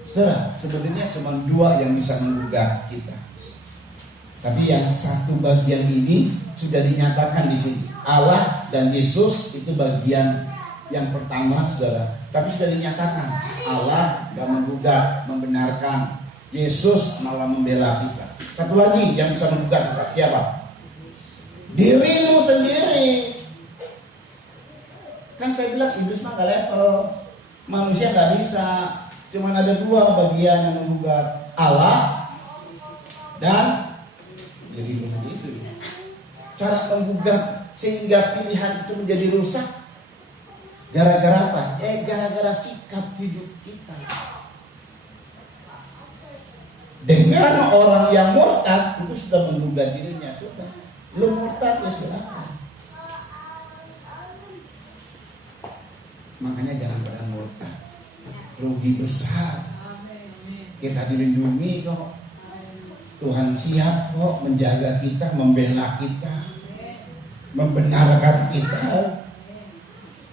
Saudara, sebenarnya cuma dua yang bisa menggugat kita. Tapi yang satu bagian ini sudah dinyatakan di sini. Allah dan Yesus itu bagian yang pertama, saudara. Tapi sudah dinyatakan Allah gak menggugat, membenarkan. Yesus malah membela kita. Satu lagi yang bisa menggugat kita siapa? Dirimu sendiri. Kan saya bilang iblis mah gak level, manusia gak bisa. Cuman ada dua bagian yang menggugat, Allah dan dirimu sendiri. Cara menggugat sehingga pilihan itu menjadi rusak gara-gara apa? Gara-gara sikap hidup kita. Dengan orang yang murtad itu sudah menggugat dirinya. Sudah, lu murtad ya silakan. Makanya jangan pada murtad. Rugi besar. Kita dilindungi kok. Tuhan siap kok menjaga kita, membela kita, membenarkan kita.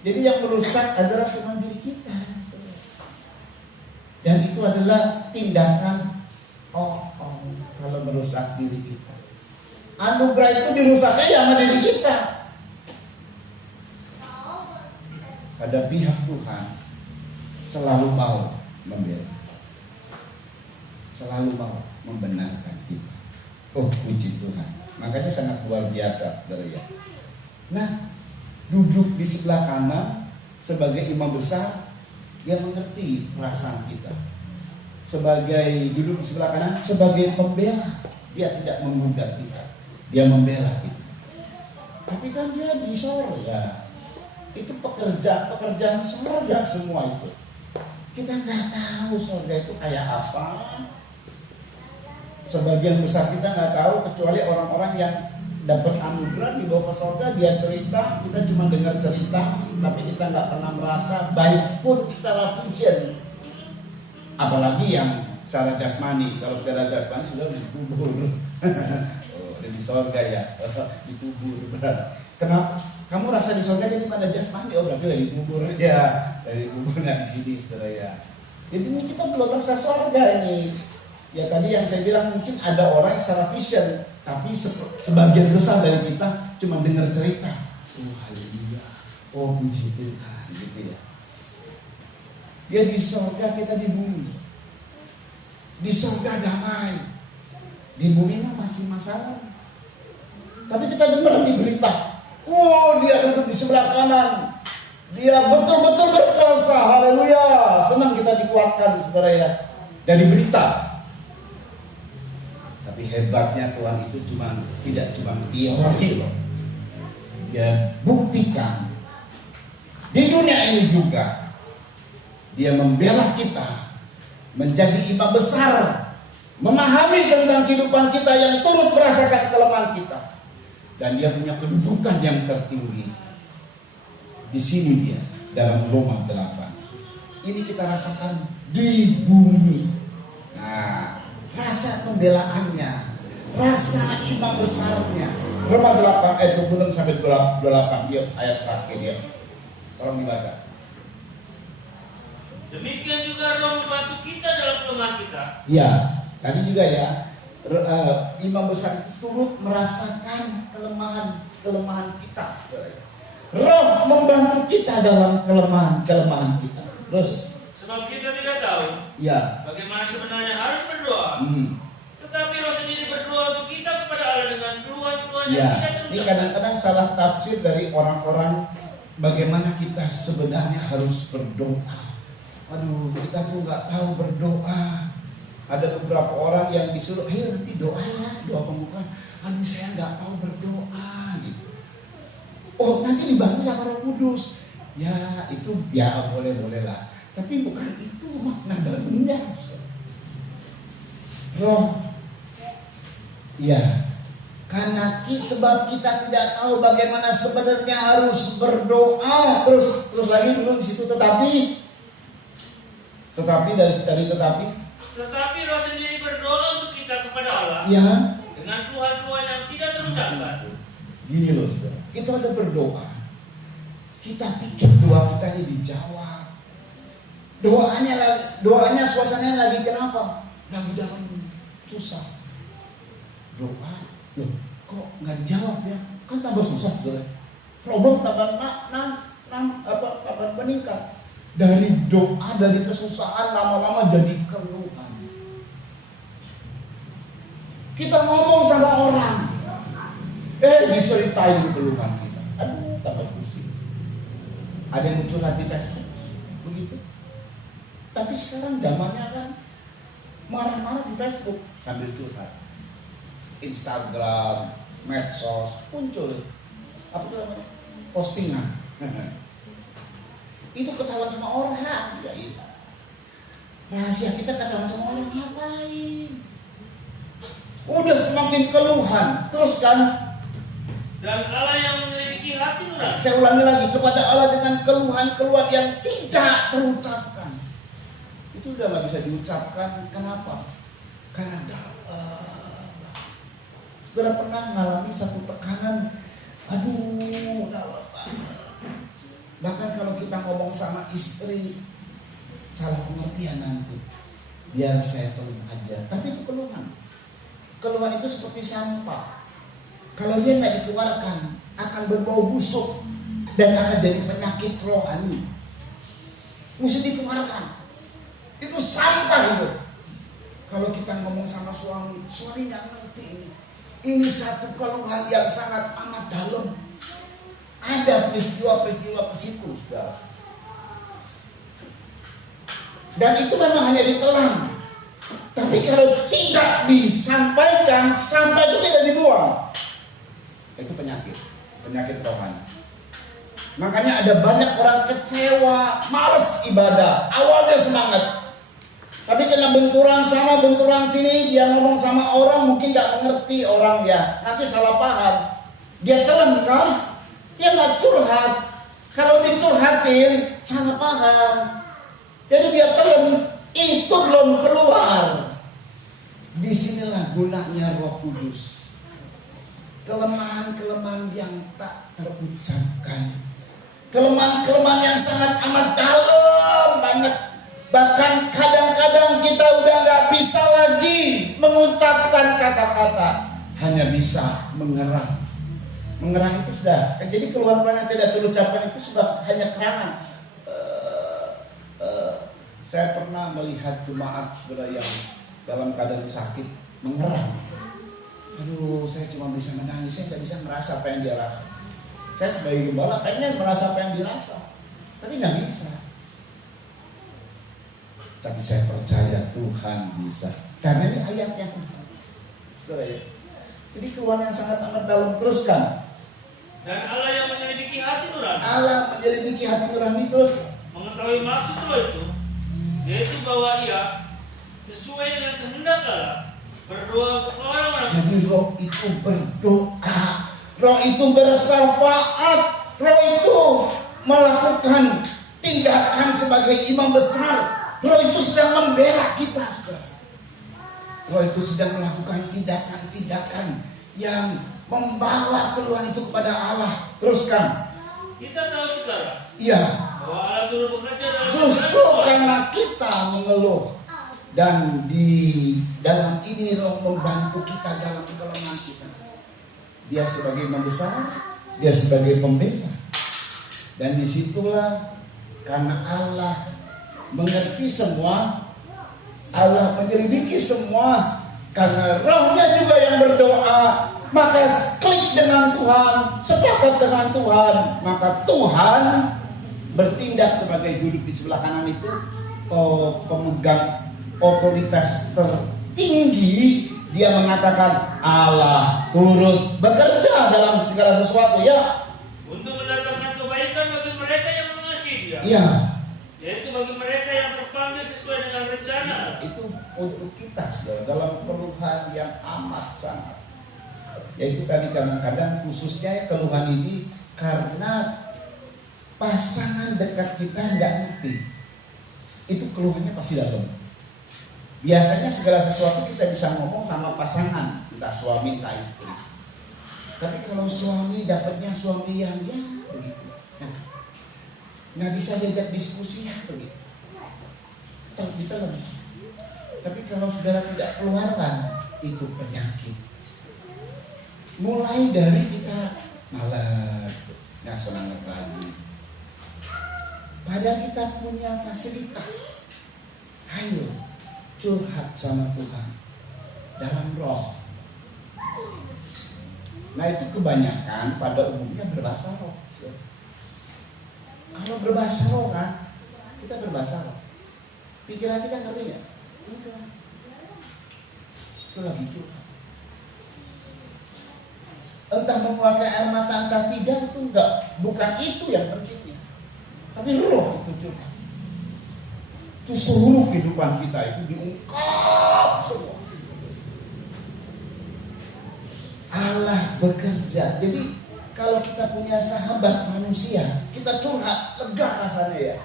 Jadi yang merusak adalah cuma diri kita. Dan itu adalah tindakan kalau merusak diri kita. Anugerah itu dirusaknya ya sama diri kita. Pada pihak Tuhan selalu mau membela, selalu mau membenarkan kita. Oh, puji Tuhan. Makanya sangat luar biasa, saudara ya. Nah, duduk di sebelah kanan sebagai imam besar, dia mengerti perasaan kita. Sebagai duduk di sebelah kanan sebagai pembela, dia tidak menggugat kita, dia membela kita. Tapi kan dia di sorga, itu pekerjaan sorga semua itu. Kita nggak tahu sorga itu kayak apa. Sebagian besar kita nggak tahu, kecuali orang-orang yang dapat anugerah dibawa ke sorga, dia cerita, kita cuma dengar cerita, tapi kita nggak pernah merasa baik pun secara vision. Apalagi yang secara jasmani. Kalau saudara jasmani sudah dikubur. Oh, di sorga ya, dikubur. Kenapa? Kamu rasa di sorga jadi pada jasmani? Oh, berarti dari kubur ya, dari kuburnya di sini, saudara ya. Jadi kita belum rasa sorga ini. Ya tadi yang saya bilang mungkin ada orang yang secara vision, tapi sebagian besar dari kita cuma dengar cerita. Oh haleluya, oh puji Tuhan, gitu ya. Dia di sorga, kita di bumi. Di sorga damai, di bumi mah masih masalah. Tapi kita dengar di berita, oh dia duduk di sebelah kanan, dia betul-betul berkuasa, haleluya. Senang kita dikuatkan, saudara ya, dari berita. Tapi hebatnya Tuhan itu tidak cuma teori loh. Dia buktikan di dunia ini juga. Dia membela kita menjadi imam besar, memahami tentang kehidupan kita yang turut merasakan kelemahan kita. Dan dia punya kedudukan yang tertinggi. Di sini dia dalam Roma 8. Ini kita rasakan di bumi. Nah, rasa pembelaannya, rasa imam besarnya. Roma 8 ayat 26 sampai 28. Yuk, ayat terakhir ya. Tolong dibaca. Demikian juga Roh membantu kita dalam kelemahan kita. Ya, tadi juga ya. Imam besar itu turut merasakan kelemahan kita, saudara. Roh membantu kita dalam kelemahan kita. Terus Sebab kita tidak tahu ya bagaimana sebenarnya harus berdoa. Tetapi Roh sendiri berdoa untuk kita kepada Allah dengan keluhan-keluhan yang ya, tidak ini terucapkan. kadang-kadang salah tafsir dari orang-orang bagaimana kita sebenarnya harus berdoa. Aduh, kita tuh nggak tahu berdoa. Ada beberapa orang yang disuruh, ayo nanti doa ya, doa pembukaan. Aduh, saya nggak tahu berdoa gitu. Oh, nanti dibantu sama Roh Kudus. Ya, itu ya boleh-boleh lah. Tapi bukan itu makna dalamnya. Roh, ya, karena sebab kita tidak tahu bagaimana sebenarnya harus berdoa. Terus lagi dulu di situ tetapi Roh sendiri berdoa untuk kita kepada Allah. Ya. Dengan Tuhan yang tidak terucapkan. Gini loh saudara, kita ada berdoa. Kita pikir doa kita ini dijawab. Doanya suasananya lagi kenapa? Lagi dalam susah. Doa, loh kok nggak dijawab ya? Kan tambah susah saudara. Problem tambah meningkat. Dari doa, dari kesusahan lama-lama jadi keluhan. Kita ngomong sama orang, diceritain keluhan kita. Aduh, tambah pusing. Ada yang muncul di Facebook, begitu. Tapi sekarang zamannya kan marah-marah di Facebook sambil curhat. Instagram, medsos muncul. Apa itu namanya? Postingan. Itu ketahuan sama orang. Ya iya. Rahasia kita ketahuan sama orang, ngapain? Udah semakin keluhan. Terus kan, dan Allah yang memiliki hati nurani. saya ulangi lagi, kepada Allah dengan keluhan-keluhan yang tidak terucapkan. Itu udah gak bisa diucapkan. Kenapa? Karena saudara pernah mengalami satu tekanan, aduh dalam banget. Bahkan kalau kita ngomong sama istri, salah pengertian nanti, biar saya tolong aja. Tapi itu keluhan. Keluhan itu seperti sampah. Kalau dia nggak dikeluarkan, akan berbau busuk dan akan jadi penyakit rohani. Mesti dikeluarkan. Itu sampah itu. Kalau kita ngomong sama suami nggak ngerti ini. Ini satu keluhan yang sangat amat dalam. Ada peristiwa-peristiwa ke situ, sudah. Dan itu memang hanya ditelan. Tapi kalau tidak disampaikan, sampah itu tidak dibuang. Itu penyakit rohani. Makanya ada banyak orang kecewa, malas ibadah. Awalnya semangat, tapi kena benturan sana, benturan sini. Dia ngomong sama orang mungkin gak mengerti orang ya. Nanti salah paham. Dia telan kan? Dia gak curhat. Kalau dicurhatin, salah paham. Jadi dia telan. Itu belum keluar. Disinilah gunanya Roh Kudus. Kelemahan-kelemahan yang tak terucapkan. Kelemahan-kelemahan yang sangat amat dalam banget. Bahkan kadang-kadang kita udah gak bisa lagi mengucapkan kata-kata. Hanya bisa mengerang. Mengerang itu sudah. Jadi keluhan-keluhan yang tidak terucapkan itu sudah hanya kerangan. Saya pernah melihat jemaat saudara yang dalam keadaan sakit mengerang. Aduh, saya cuma bisa menangis. Saya tidak bisa merasa apa yang dia rasa. Saya sebagai gembala pengen merasa apa yang dirasa, tapi nggak bisa. Tapi saya percaya Tuhan bisa. Karena ini ayatnya. Saudara ya. Jadi keluhan yang sangat amat dalam. Teruskan. Dan Allah yang menyelidiki hati nurani. Allah menyelidiki hati nurani terus. Mengetahui maksud Roh itu, yaitu bahwa ia sesuai dengan kehendak Allah berdoa untuk orang-orang. Jadi Roh itu berdoa. Roh itu bersyafaat. Roh itu melakukan tindakan sebagai imam besar. Roh itu sedang membela kita. Roh itu sedang melakukan tindakan-tindakan yang membawa keluhan itu kepada Allah. Teruskan. Kita tahu sekarang. Iya. Bahwa Allah turut bekerja dalam justru karena kita mengeluh dan di dalam ini Roh membantu kita dalam kelemahan kita. Dia sebagai imam besar, dia sebagai pembela. Dan disitulah karena Allah mengerti semua, Allah menyelidiki semua, karena Rohnya juga yang berdoa, maka klik baik dengan Tuhan, sepakat dengan Tuhan, maka Tuhan bertindak sebagai duduk di sebelah kanan itu pemegang otoritas tertinggi. Dia mengatakan Allah turut bekerja dalam segala sesuatu, ya, untuk mendatangkan kebaikan bagi mereka yang mengasihi Dia. Iya. Yaitu bagi mereka yang terpanggil sesuai dengan rencana. Itu untuk kita, saudara, dalam keluhan yang amat sangat. Yaitu tadi kadang-kadang khususnya keluhan ini karena pasangan dekat kita nggak ngerti. Itu keluhannya pasti dalam. Biasanya segala sesuatu kita bisa ngomong sama pasangan, entah suami entah istri. Tapi kalau suami dapatnya suami yang ya begitu, nggak bisa diajak diskusi ya begitu. Tapi kalau saudara tidak keluarkan, itu penyakit. Mulai dari kita malas, nggak semangat lagi. Padahal kita punya fasilitas. Ayo curhat sama Tuhan dalam roh. Nah itu kebanyakan pada umumnya berbahasa roh. Kalau berbahasa roh kan, kita berbahasa roh. Pikiran kita ngerti ya? Enggak. Itu lagi curhat. Entah mengeluarkan air mata entah tidak, itu enggak. Bukan itu yang pentingnya. Tapi roh itu curhat. Itu seluruh kehidupan kita itu diungkap semua. Allah bekerja. Jadi kalau kita punya sahabat manusia, kita curhat, lega rasanya ya.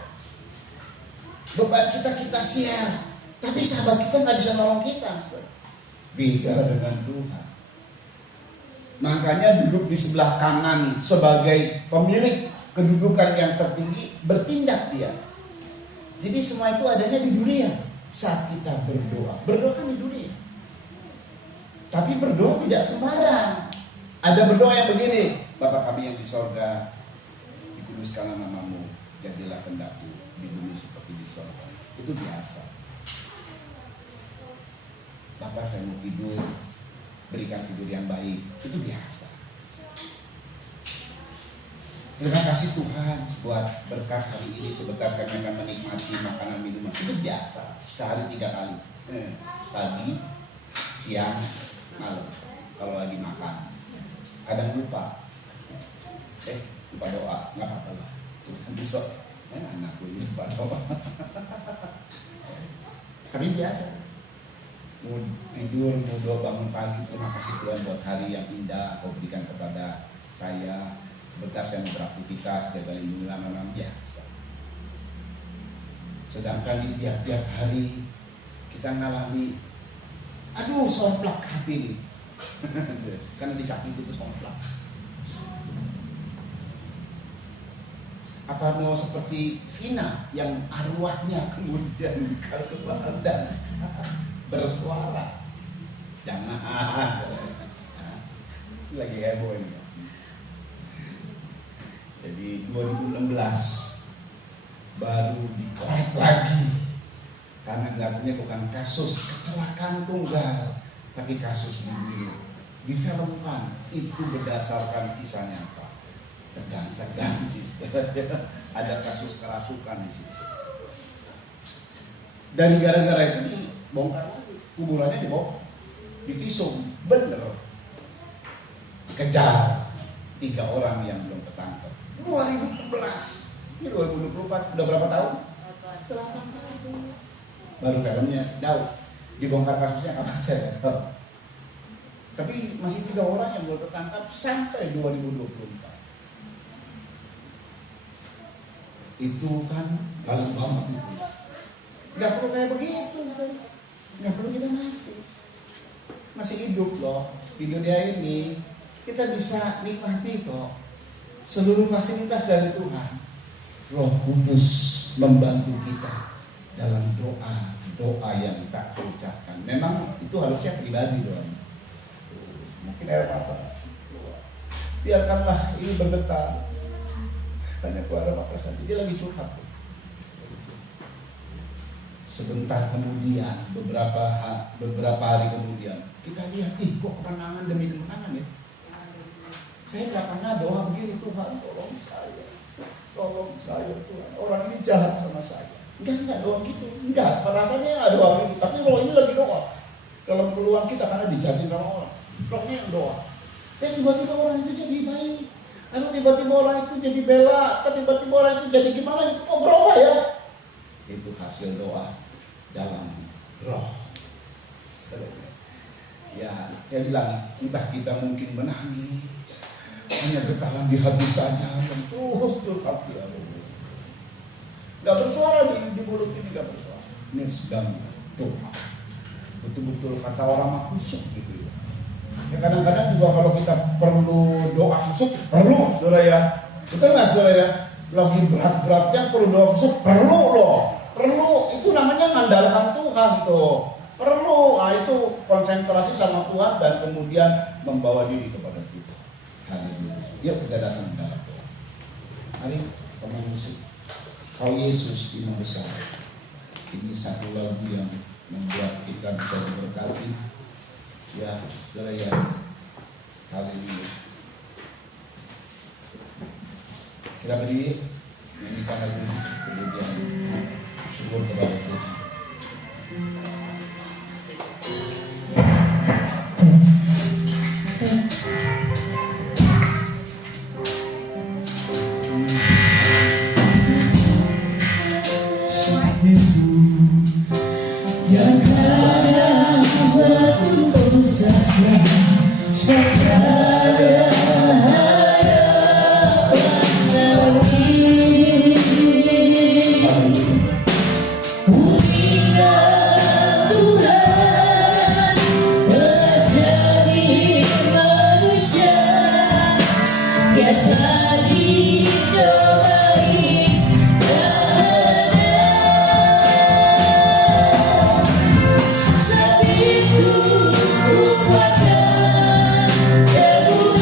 Beban kita share. Tapi sahabat kita nggak bisa nolong kita. Beda dengan Tuhan. Makanya duduk di sebelah kanan sebagai pemilik kedudukan yang tertinggi, bertindak dia. Jadi semua itu adanya di dunia. Saat kita berdoa kan di dunia. Tapi berdoa tidak sembarang. Ada berdoa yang begini, Bapa kami yang di sorga, dikuduskanlah namamu, jadilah kehendak-Mu di bumi seperti di sorga. Itu biasa. Bapak saya mau tidur, berikan tidur yang baik. Itu biasa. Terima kasih Tuhan buat berkat hari ini. Sebentar kami akan menikmati makanan minuman. Itu biasa. Sehari 3 kali. Pagi, siang, malam. Kalau lagi makan. Kadang lupa. Lupa doa. Nggak apa-apa lah. Tuhan besok. Anakku ini lupa doa. Tapi biasa. Mau tidur, mau doa bangun pagi. Terima kasih Tuhan buat hari yang indah Kau berikan kepada saya. Sebentar saya mau beraktivitas, jaga lindungi lama-lama biasa. Sedangkan di tiap-tiap hari kita ngalami, aduh somplak hati nih. Karena disakiti itu somplak. Apa mau seperti Vina yang arwahnya kemudian keluar dan bersuara? Jangan. Lagi heboh ini. Jadi 2016 baru dikorek lagi karena jatuhnya bukan kasus kecelakaan tunggal, tapi kasus dibunuh. Difilmkan itu berdasarkan kisah nyata. Tegang sih, ada kasus kerasukan di situ. Dan gara-gara itu dibongkar lagi, kuburannya dibongkar, divisum, bener. Kejar 3 orang yang belum ketangkep. 2016, ini 2024, udah berapa tahun? 8 tahun. Baru filmnya Daud. Dibongkar kasusnya kapan saya nggak tahu. Tapi masih 3 orang yang belum tertangkap sampai 2024. Itu kan dalam banget itu. Nggak perlu kayak begitu, nggak perlu kita mati. Masih hidup loh di dunia ini. Kita bisa nikmati kok seluruh fasilitas dari Tuhan. Roh Kudus membantu kita dalam doa yang tak terucapkan. Memang itu harusnya pribadi doa. Mungkin air mata. Biarkanlah ini bergetar. Tanya kepada Bapak saja, dia lagi curhat. Sebentar kemudian, beberapa hari kemudian, kita lihat, kok kemenangan demi kemenangan ya. Saya nggak pernah doa begini, Tuhan tolong saya Tuhan, orang ini jahat sama saya. Enggak doa gitu, enggak, rasanya nggak doa gitu. Tapi roh ini lagi doa dalam keluhan kita karena dijatin sama orang, rohnya yang doa. Tiba-tiba orang itu jadi baik, atau tiba-tiba orang itu jadi bela, atau tiba-tiba orang itu jadi gimana, itu kok berubah ya? Itu hasil doa dalam roh. Ya, saya bilang, entah kita mungkin menangis, hanya getaran di hati saja, dan terus hati nggak bersuara di mulut ini, nggak bersuara. Ini sedang doa, betul-betul kata orang mah kusuk gitu ya. Ya kadang-kadang juga kalau kita perlu doa kusuk, perlu saudara ya, betul nggak saudara ya? Lagi berat-beratnya perlu doa kusuk, perlu loh, perlu. Itu namanya mengandalkan Tuhan tuh. Perlu, itu konsentrasi sama Tuhan dan kemudian membawa diri kepada Tuhan. Haleluya. Yuk kita datang dalam doa. Mari pemain musik. Kau Yesus Imam Besar. Ini satu lagu yang membuat kita bisa diberkati. Ya, saudara ya. Haleluya. Kita berdiri menyanyikan lagu kemudian syukur kepada Tuhan. Yang kadang beruntung saja, sepada harapan lagi. Berikan Tuhan menjadi manusia yang tadi cobai dan sapiku kupakan teguh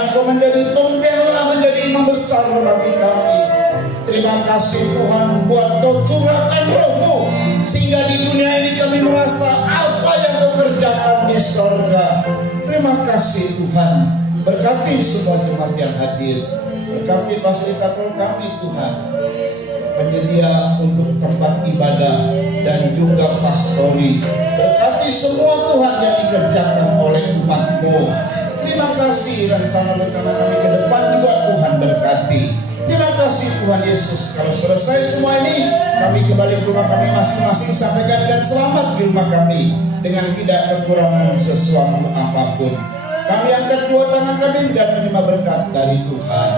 karena Engkau menjadi pembela, menjadi imam besar bagi kami. Terima kasih Tuhan buat Kau curahkan Roh-Mu, sehingga di dunia ini kami merasa apa yang Kau kerjakan di sorga. Terima kasih Tuhan. Berkati semua jemaat yang hadir, berkati fasilitator kami Tuhan, penyedia untuk tempat ibadah dan juga pastori. Berkati semua Tuhan yang dikerjakan oleh umat-Mu. Terima kasih rencana-rencana kami ke depan juga Tuhan berkati. Terima kasih Tuhan Yesus. Kalau selesai semua ini, kami kembali ke rumah kami masing-masing, sampaikan dengan selamat di rumah kami, dengan tidak kekurangan sesuatu apapun. Kami angkat dua tangan kami dan menerima berkat dari Tuhan.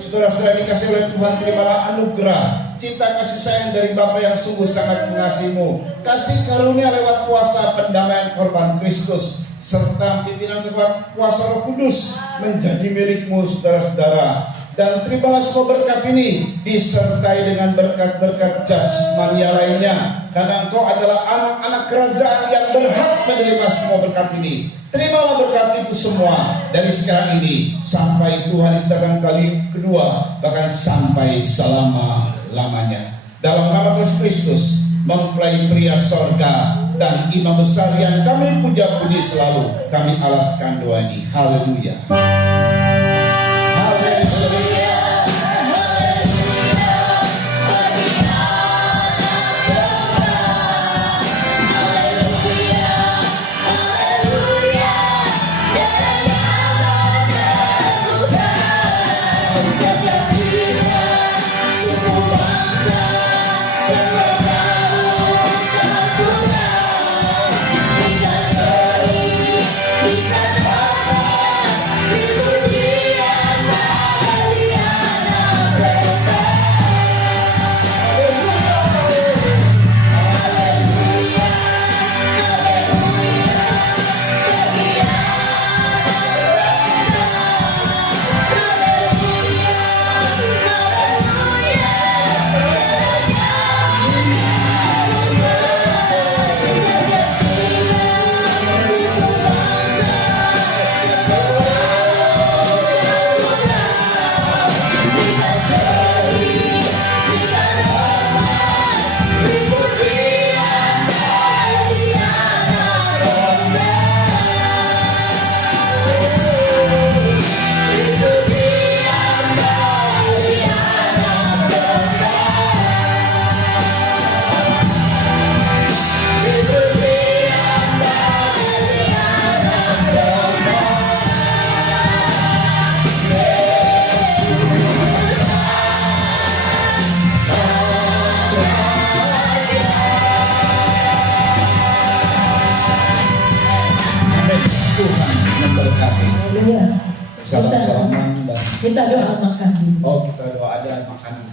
Saudara-saudara dikasih oleh Tuhan, terimalah anugerah, cinta kasih sayang dari Bapa yang sungguh sangat mengasihimu, kasih karunia lewat kuasa pendamaian korban Kristus, serta pimpinan kekuatan kuasa Roh Kudus menjadi milikmu saudara-saudara. Dan terimalah semua berkat ini disertai dengan berkat-berkat jasmania lainnya, karena Engkau adalah anak-anak kerajaan yang berhak menerima semua berkat ini. Terimalah berkat itu semua dari sekarang ini sampai Tuhan datang kali kedua, bahkan sampai selama-lamanya. Dalam nama Kristus, mempelai pria sorga dan imam besar yang kami puja-puji selalu, kami alaskan doa ini. Haleluya. Salam-salaman. Kita doa makan. Oh, kita doa ada makanan.